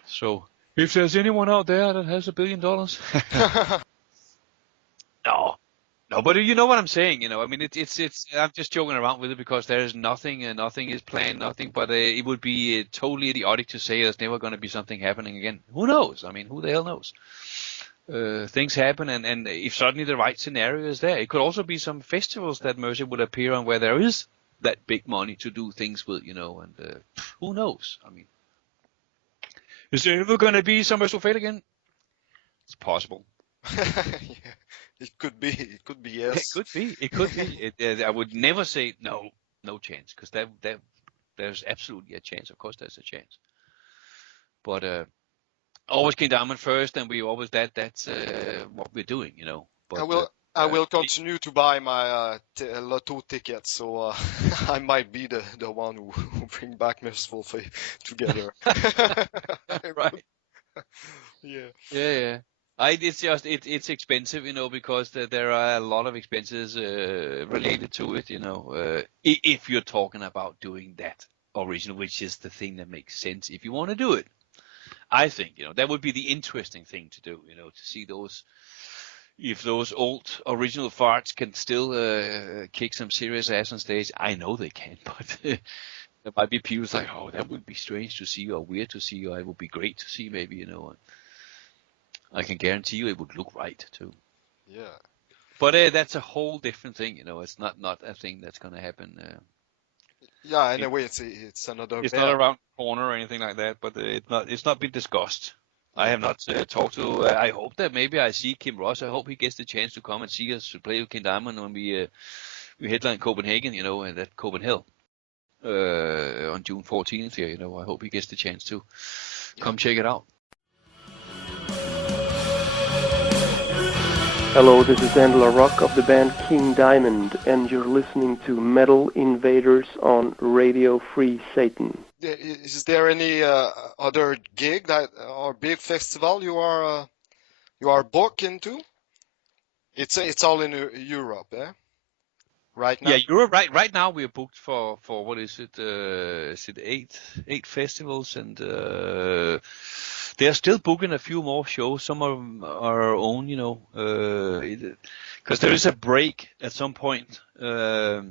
So if there's anyone out there that has $1 billion, no, but you know what I'm saying. I mean, it's. I'm just joking around with it because there is nothing, and nothing is planned, nothing. But it would be totally idiotic to say there's never going to be something happening again. Who knows? I mean, who the hell knows? Things happen, and if suddenly the right scenario is there, it could also be some festivals that Mercy would appear on where there is that big money to do things with, and who knows? I mean, is there ever going to be some Merciful Fate again? It's possible. Yeah, it could be, yes. It could be. I would never say no chance, because that there's absolutely a chance. Of course, there's a chance. But always King Diamond first, and we always that's what we're doing, But I will continue to buy my lotto tickets, so I might be the one who bring back Merciful Fate together. Right. Yeah. It's just it's expensive, because there are a lot of expenses related to it, if you're talking about doing that original, which is the thing that makes sense if you want to do it. I think, that would be the interesting thing to do, to see if those old original farts can still kick some serious ass on stage. I know they can, but there might be people like, oh, that would be strange to see, or weird to see, or it would be great to see, maybe, I can guarantee you it would look right too. Yeah. But that's a whole different thing, It's not a thing that's going to happen. Yeah, anyway, it's another. It's not around the corner or anything like that, but it's not been discussed. I have not talked to. I hope that maybe I see Kim Ross. I hope he gets the chance to come and see us to play with King Diamond when we headline Copenhagen, and at Copenhagen on June 14th here. I hope he gets the chance to come check it out. Hello, this is Angela Rock of the band King Diamond, and you're listening to Metal Invaders on Radio Free Satan. Is there any other gig or big festival you are booked into? It's all in Europe, eh? Right now. Yeah, Europe. Right now we are booked for what is it? Is it eight festivals, and they're still booking a few more shows. Some of them are our own, because there is a break at some point where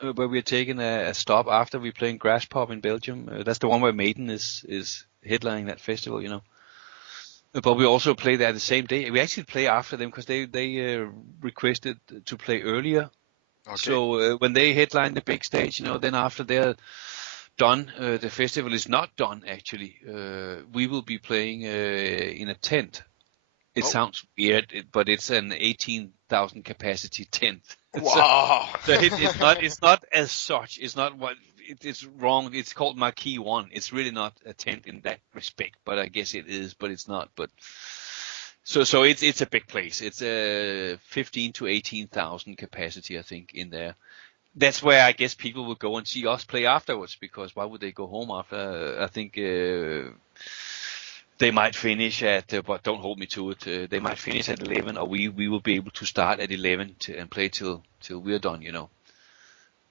we're taking a stop after we play in Grass Pop in Belgium. That's the one where Maiden is headlining that festival, But we also play there the same day. We actually play after them because they requested to play earlier. Okay. So when they headline the big stage, then after they're done, the festival is not done actually. We will be playing in a tent. It sounds weird, but it's an 18,000 capacity tent. Wow. So it's not as such. It's not what it's wrong. It's called Marquee One. It's really not a tent in that respect, but I guess it is. But it's not. But so it's a big place. It's a 15 to 18,000 capacity, I think, in there. That's where I guess people will go and see us play afterwards, because why would they go home after? I think they might finish at, but don't hold me to it. They might finish at 11, or we will be able to start at 11 and play till we're done,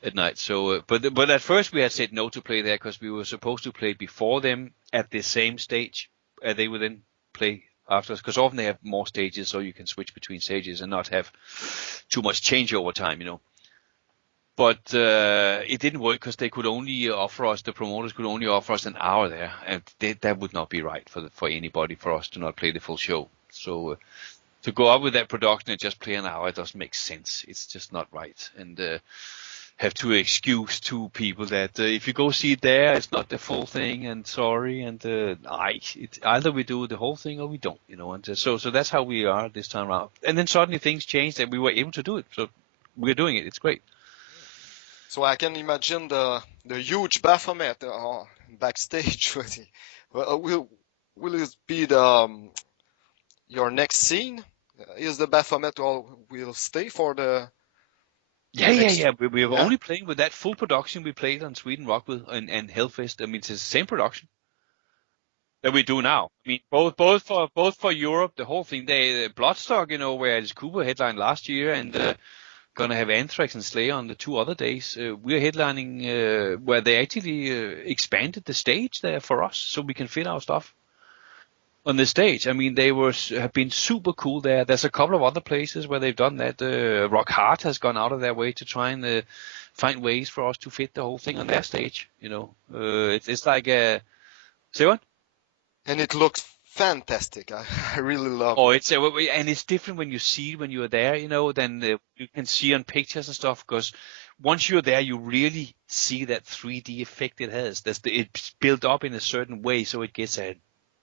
at night. So, but at first we had said no to play there because we were supposed to play before them at the same stage. They would then play after us, because often they have more stages, so you can switch between stages and not have too much changeover time, But it didn't work because they could only offer us, the promoters could only offer us an hour there, and that would not be right for anybody, for us to not play the full show. So to go up with that production and just play an hour, it doesn't make sense. It's just not right, and have to excuse to people that if you go see it there, it's not the full thing, and sorry, and either we do the whole thing or we don't, And so that's how we are this time around. And then suddenly things changed, and we were able to do it. So we're doing it. It's great. So I can imagine the huge Baphomet backstage. Will it be your next scene? Is the Baphomet will stay for the? Yeah. We were only playing with that full production we played on Sweden Rock with and Hellfest. I mean, it's the same production that we do now. I mean, both for Europe, the whole thing. The Bloodstock, where Alice Cooper headlined last year, and gonna have Anthrax and Slayer on the 2 other days. We're headlining where they actually expanded the stage there for us, so we can fit our stuff on the stage. I mean, they have been super cool there. There's a couple of other places where they've done that. Rock Hard has gone out of their way to try and find ways for us to fit the whole thing on their stage. It's like say what? And it looks fantastic. I really love it. It's and it's different when you are there, than you can see on pictures and stuff, because once you're there, you really see that 3D effect it has. It's built up in a certain way, so it gets a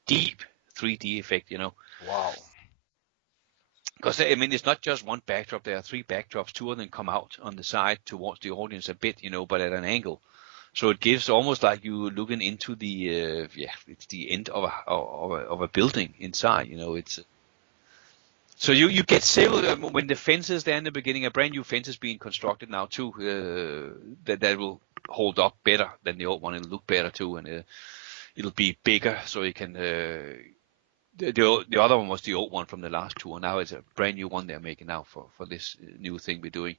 deep 3D effect, Wow. Because, I mean, it's not just one backdrop. There are 3 backdrops. 2 of them come out on the side towards the audience a bit, but at an angle. So it gives almost like you looking into the, it's the end of a building inside, It's so you get several, when the fences there in the beginning, a brand new fence is being constructed now too, that will hold up better than the old one. It'll look better too, and it'll be bigger, so you can. The other one was the old one from the last tour. Now it's a brand new one they're making now for this new thing we're doing.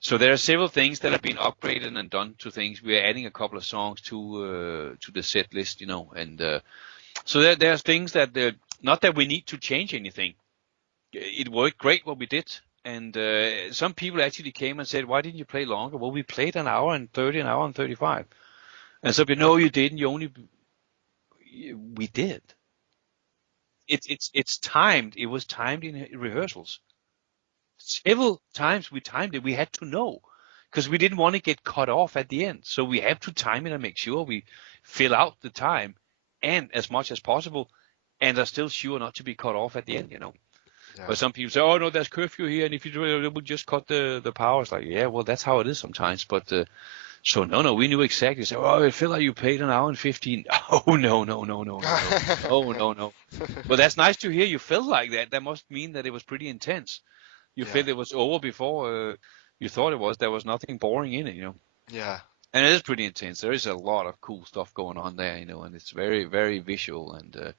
So there are several things that have been upgraded and done to things. We are adding a couple of songs to the set list, and so there's things that not that we need to change anything. It worked great what we did, and some people actually came and said, "Why didn't you play longer?" Well, we played an hour and 30, an hour and 35, and so no, you didn't. We did. It's timed. It was timed in rehearsals. Several times we timed it. We had to know, because we didn't want to get cut off at the end. So we have to time it and make sure we fill out the time and as much as possible, and are still sure not to be cut off at the end, Yeah. But some people say, "Oh no, there's curfew here, and if you do it, it would just cut the power." It's like, yeah, well, that's how it is sometimes. But so no, we knew exactly. So, "Oh, it felt like you played an hour and 15. Oh no. Oh no. Well, that's nice to hear. You felt like that. That must mean that it was pretty intense. You felt it was over before you thought it was. There was nothing boring in it, Yeah. And it is pretty intense. There is a lot of cool stuff going on there, and it's very, very visual. And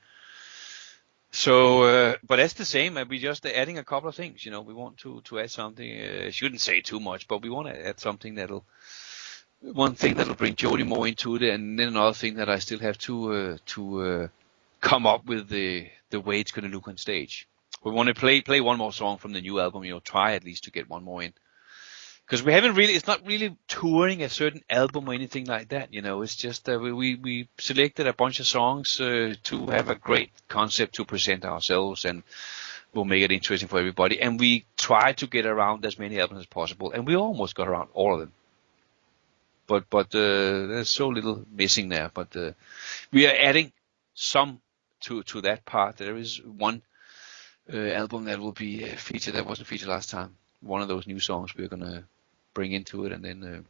but that's the same. We just adding a couple of things, We want to add something. Shouldn't say too much, but we want to add something one thing that'll bring Jody more into it, and then another thing that I still have to come up with the way it's going to look on stage. We want to play one more song from the new album, try at least to get one more in. Because we haven't really, it's not really touring a certain album or anything like that, It's just that we selected a bunch of songs to have a great concept to present ourselves, and we'll make it interesting for everybody. And we try to get around as many albums as possible, and we almost got around all of them. But there's so little missing there. But we are adding some to that part. There is one album that will be featured that wasn't featured last time. one of those new songs we're gonna bring into it, and then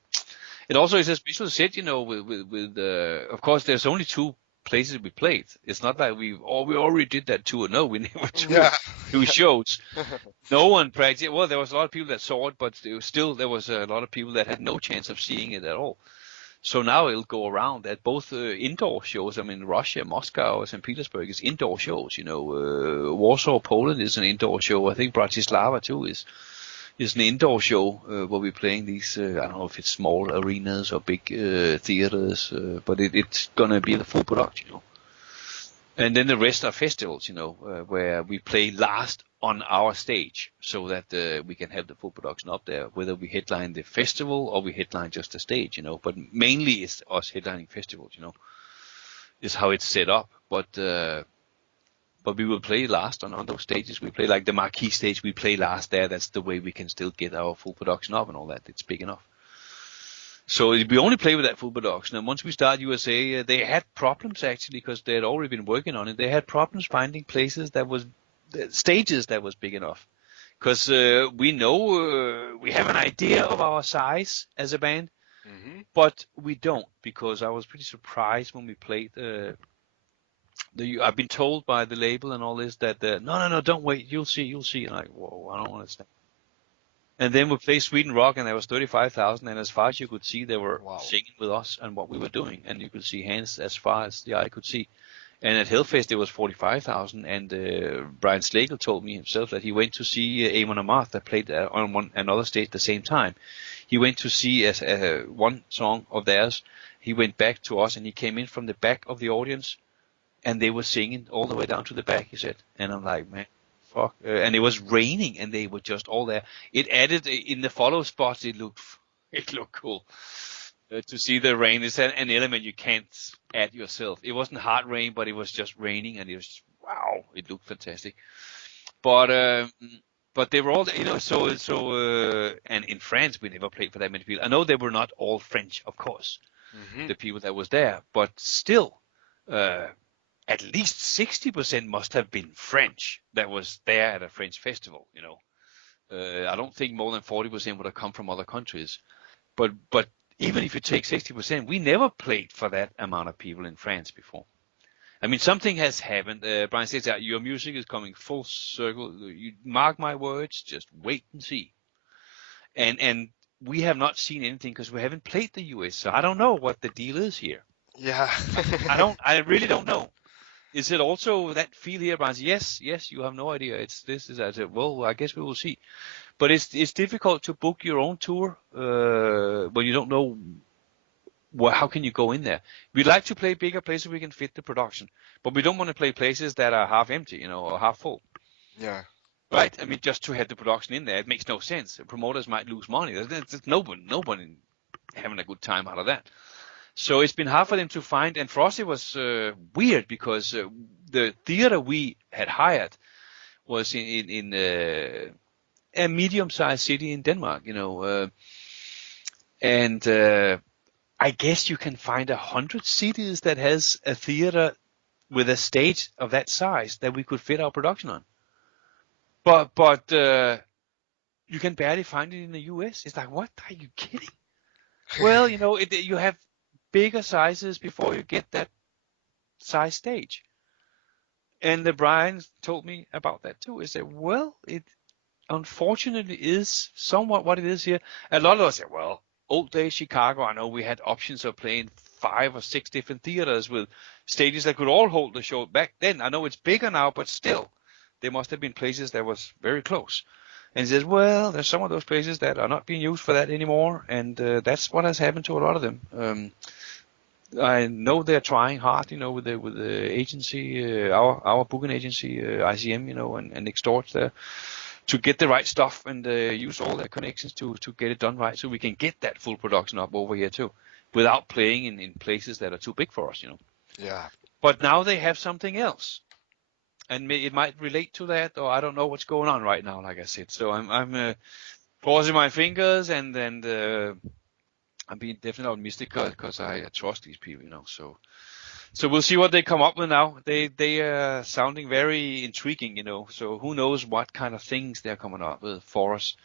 it also is a special set, with of course there's only 2 places we played. It's not like we already did that tour. No, we never toured 2 shows. No one practiced. Well, there was a lot of people that saw it, but there was a lot of people that had no chance of seeing it at all. So now it'll go around at both indoor shows. I mean, Russia, Moscow, St. Petersburg is indoor shows. Warsaw, Poland is an indoor show. I think Bratislava too is an indoor show where we're playing these. I don't know if it's small arenas or big theaters, but it's gonna be the full production. And then the rest are festivals, where we play last on our stage, so that we can have the full production up there, whether we headline the festival or we headline just the stage, But mainly it's us headlining festivals, is how it's set up. But we will play last on those stages. We play like the marquee stage. We play last there. That's the way we can still get our full production up and all that. It's big enough. So we only play with that full production. And once we start USA, they had problems actually, because they had already been working on it. They had problems finding places stages that was big enough. Because we know we have an idea of our size as a band, but we don't. Because I was pretty surprised when we played. I've been told by the label and all this that no, don't wait. You'll see. And I'm like, whoa, I don't understand. And then we played Sweden Rock, and there was 35,000, and as far as you could see, they were singing with us and what we were doing, and you could see hands as far as the eye could see. And at Hellfest, there was 45,000, and Brian Slagle told me himself that he went to see Amon Amarth that played on another stage at the same time. He went to see one song of theirs. He went back to us, and he came in from the back of the audience, and they were singing all the way down to the back, he said. And I'm like, man. Fuck. And it was raining, and they were just all there. It added in the follow spots. It looked cool to see the rain. It's an element you can't add yourself. It wasn't hard rain, but it was just raining, and it was wow. It looked fantastic. But they were all, and in France we never played for that many people. I know they were not all French, of course, the people that was there, but still. At least 60% must have been French that was there at a French festival, I don't think more than 40% would have come from other countries. But even if you take 60%, we never played for that amount of people in France before. I mean, something has happened. Brian says that your music is coming full circle. You mark my words, just wait and see. And we have not seen anything because we haven't played the US, so I don't know what the deal is here. Yeah. I really don't know. Is it also that feel here, Brian? Yes, you have no idea. It's this is that. Well, I guess we will see. But it's difficult to book your own tour when you don't know how can you go in there. We like to play bigger places we can fit the production, but we don't want to play places that are half empty, or half full. Yeah. Right. I mean, just to have the production in there, it makes no sense. Promoters might lose money. There's nobody having a good time out of that. So it's been hard for them to find, and for us it was weird because the theater we had hired was in a medium-sized city in Denmark, and I guess you can find 100 cities that has a theater with a stage of that size that we could fit our production on. But you can barely find it in the US. It's like, what? Are you kidding? Well, you have bigger sizes before you get that size stage. And Brian told me about that too. He said, well, it unfortunately is somewhat what it is here. A lot of us say, well, old days Chicago, I know we had options of playing 5 or 6 different theaters with stages that could all hold the show. Back then, I know it's bigger now, but still, there must have been places that was very close. And he says, well, there's some of those places that are not being used for that anymore, and that's what has happened to a lot of them. I know they're trying hard, with the agency, our booking agency, ICM, and Extort there, to get the right stuff and use all their connections to get it done right, so we can get that full production up over here too, without playing in places that are too big for us, Yeah. But now they have something else, and it might relate to that, or I don't know what's going on right now, like I said. So I'm crossing my fingers, and then I'm being definitely optimistic because I trust these people, So we'll see what they come up with now. They are sounding very intriguing, So who knows what kind of things they're coming up with for us.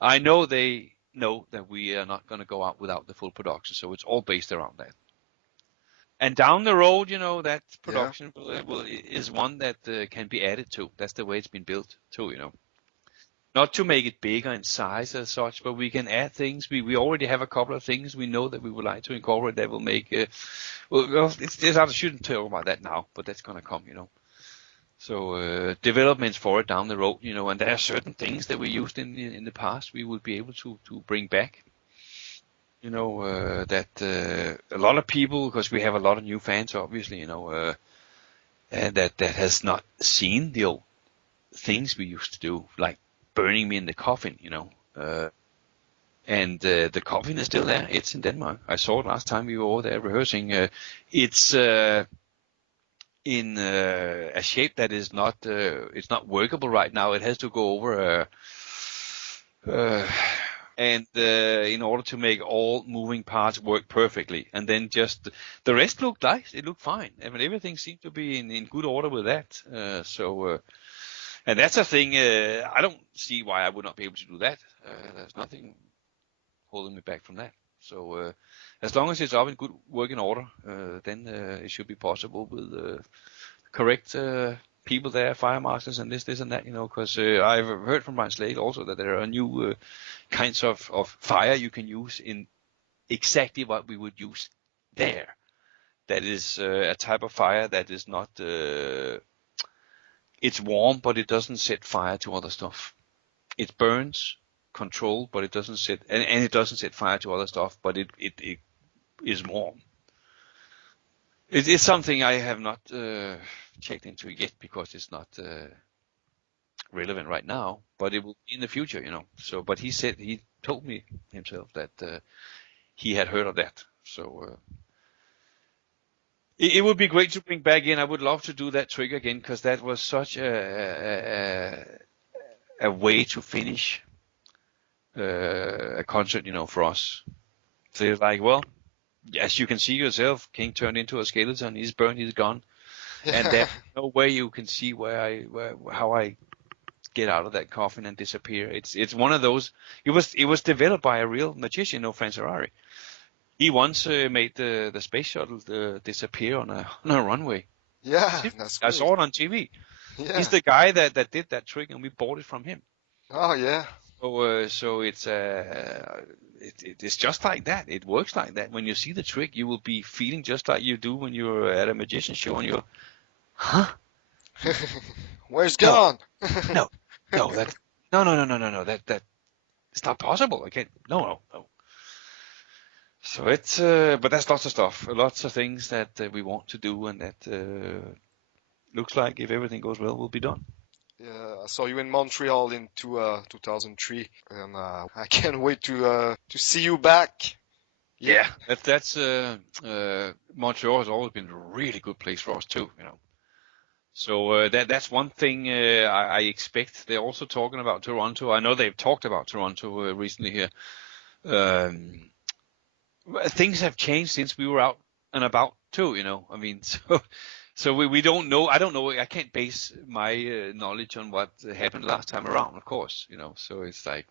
I know they know that we are not going to go out without the full production, so it's all based around that. And down the road, that production is one that can be added to. That's the way it's been built too, Not to make it bigger in size as such, but we can add things. We already have a couple of things we know that we would like to incorporate that will make. I shouldn't talk about that now, but that's gonna come, So developments for it down the road, and there are certain things that we used in the past we will be able to bring back. That a lot of people, because we have a lot of new fans, obviously, and that has not seen the old things we used to do, like burning me in the coffin, and the coffin is still there. It's in Denmark. I saw it last time we were over there rehearsing. It's in a shape that is not it's not workable right now. It has to go over and in order to make all moving parts work perfectly, and then just the rest looked nice. It looked fine. I mean, everything seemed to be in good order with that. And that's a thing. I don't see why I would not be able to do that. There's nothing holding me back from that. So as long as it's up in good working order, then it should be possible with correct people there, fire masters and this and that, because I've heard from Brian Slade also that there are new kinds of fire you can use in exactly what we would use there. That is a type of fire that is not, it's warm, but it doesn't set fire to other stuff. It burns, controlled, but it doesn't set, and it doesn't set fire to other stuff, but it is warm. It's something I have not checked into yet because it's not relevant right now, but it will be in the future, So, but he told me himself that he had heard of that. So it would be great to bring back in. I would love to do that trick again because that was such a way to finish a concert, for us. So it's like, well, as you can see yourself, King turned into a skeleton. He's burned. He's gone. And there's no way you can see how I get out of that coffin and disappear. It's one of those. It was developed by a real magician, Franz Ferrari. He once made the space shuttle disappear on a runway. Yeah, that's great. I saw it on TV. Yeah. He's the guy that did that trick, and we bought it from him. Oh yeah. So it's it's just like that. It works like that. When you see the trick, you will be feeling just like you do when you're at a magician show and you're, huh? Where's gone? No. That no. That it's not possible. I can't. No. So it's but that's lots of stuff, lots of things that we want to do, and that looks like if everything goes well, will be done. Yeah, I saw you in Montreal in 2003, and I can't wait to see you back. Yeah, that's Montreal has always been a really good place for us too, So that's one thing I expect. They're also talking about Toronto. I know they've talked about Toronto recently here. Things have changed since we were out and about too, I mean, so we don't know. I don't know. I can't base my knowledge on what happened last time around, of course, So it's like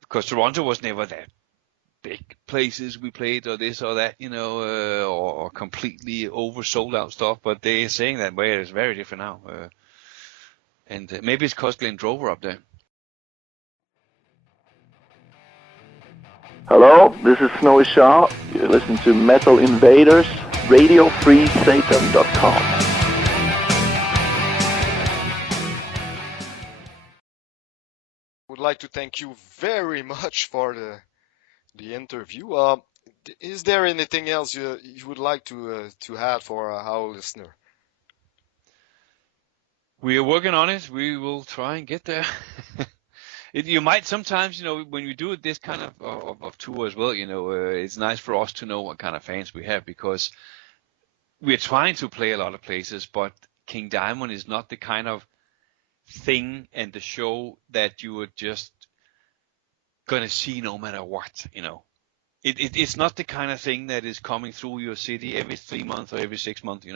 because Toronto was never that big places we played or this or that, or completely oversold out stuff. But they're saying that way it's very different now, and maybe it's because Glenn Drover up there. Hello, this is Snowy Shaw. You're listening to Metal Invaders, RadioFreeSatan.com. Would like to thank you very much for the interview. Is there anything else you would like to add for our listener? We are working on it. We will try and get there. You might sometimes, when we do this kind of tour as well, it's nice for us to know what kind of fans we have, because we're trying to play a lot of places, but King Diamond is not the kind of thing and the show that you are just gonna see no matter what, It's not the kind of thing that is coming through your city every 3 months or every 6 months,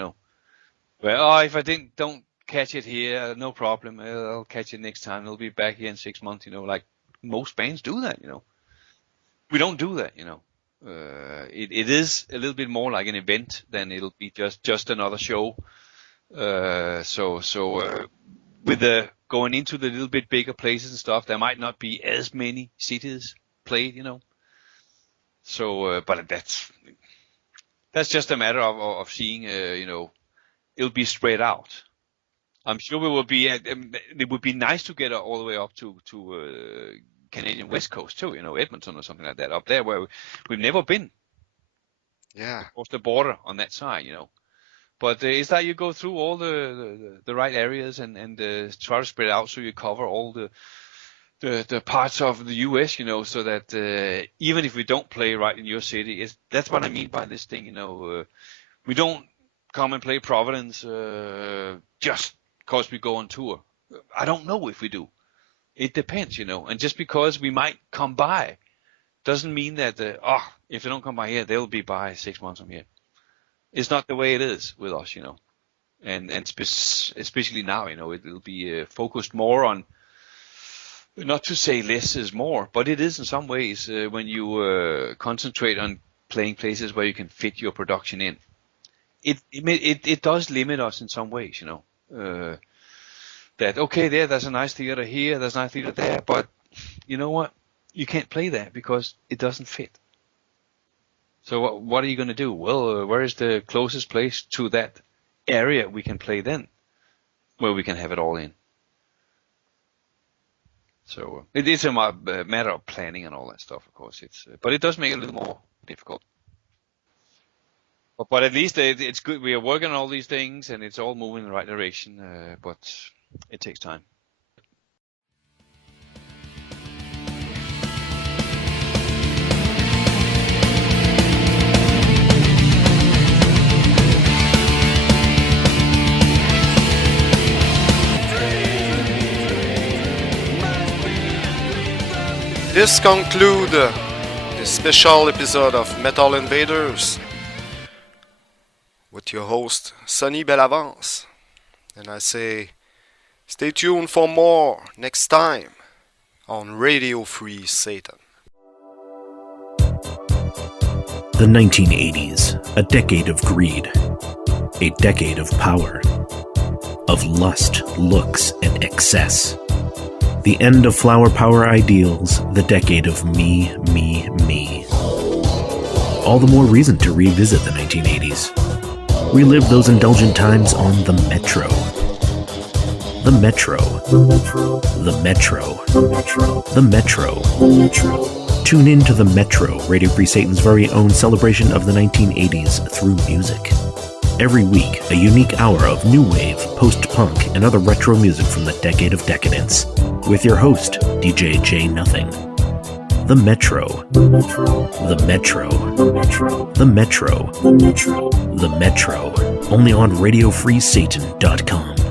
Well, if I don't catch it here, no problem. I'll catch it next time. It'll be back here in 6 months, like most bands do that, We don't do that, It is a little bit more like an event than it'll be just another show. With the going into the little bit bigger places and stuff, there might not be as many cities played, So, but that's just a matter of seeing, it'll be spread out. I'm sure we will be. It would be nice to get all the way up to Canadian West Coast too, Edmonton or something like that, up there where we've never been. Yeah. Across the border on that side, But it's like you go through all the right areas and try to spread out so you cover all the parts of the U.S., so that even if we don't play right in your city, that's what I mean by this thing, we don't come and play Providence just because we go on tour. I don't know if we do. It depends, and just because we might come by doesn't mean that, if they don't come by here, they'll be by 6 months from here. It's not the way it is with us, and especially now, it'll be focused more on, not to say less is more, but it is in some ways when you concentrate on playing places where you can fit your production in. It does limit us in some ways, that okay, there's a nice theater here, there's a nice theater there, but you know what? You can't play there because it doesn't fit. So what are you going to do? Well, where is the closest place to that area we can play then, where we can have it all in? So it is a matter of planning and all that stuff, of course. But it does make it a little more difficult. But at least it's good. We are working on all these things, and it's all moving in the right direction. But it takes time. This concludes this special episode of Metal Invaders with your host, Sonny Bellavance. And I say, stay tuned for more next time on Radio Free Satan. The 1980s, a decade of greed, a decade of power, of lust, looks, and excess. The end of flower power ideals, the decade of me, me, me. All the more reason to revisit the 1980s. Relive those indulgent times on the Metro. The Metro. The Metro. The Metro. Tune in to the Metro, Radio Free Satan's very own celebration of the 1980s through music. Every week, a unique hour of new wave, post-punk, and other retro music from the decade of decadence. With your host, DJ J Nothing. The Metro. The Metro. The Metro. The Metro. Only on RadioFreeSatan.com.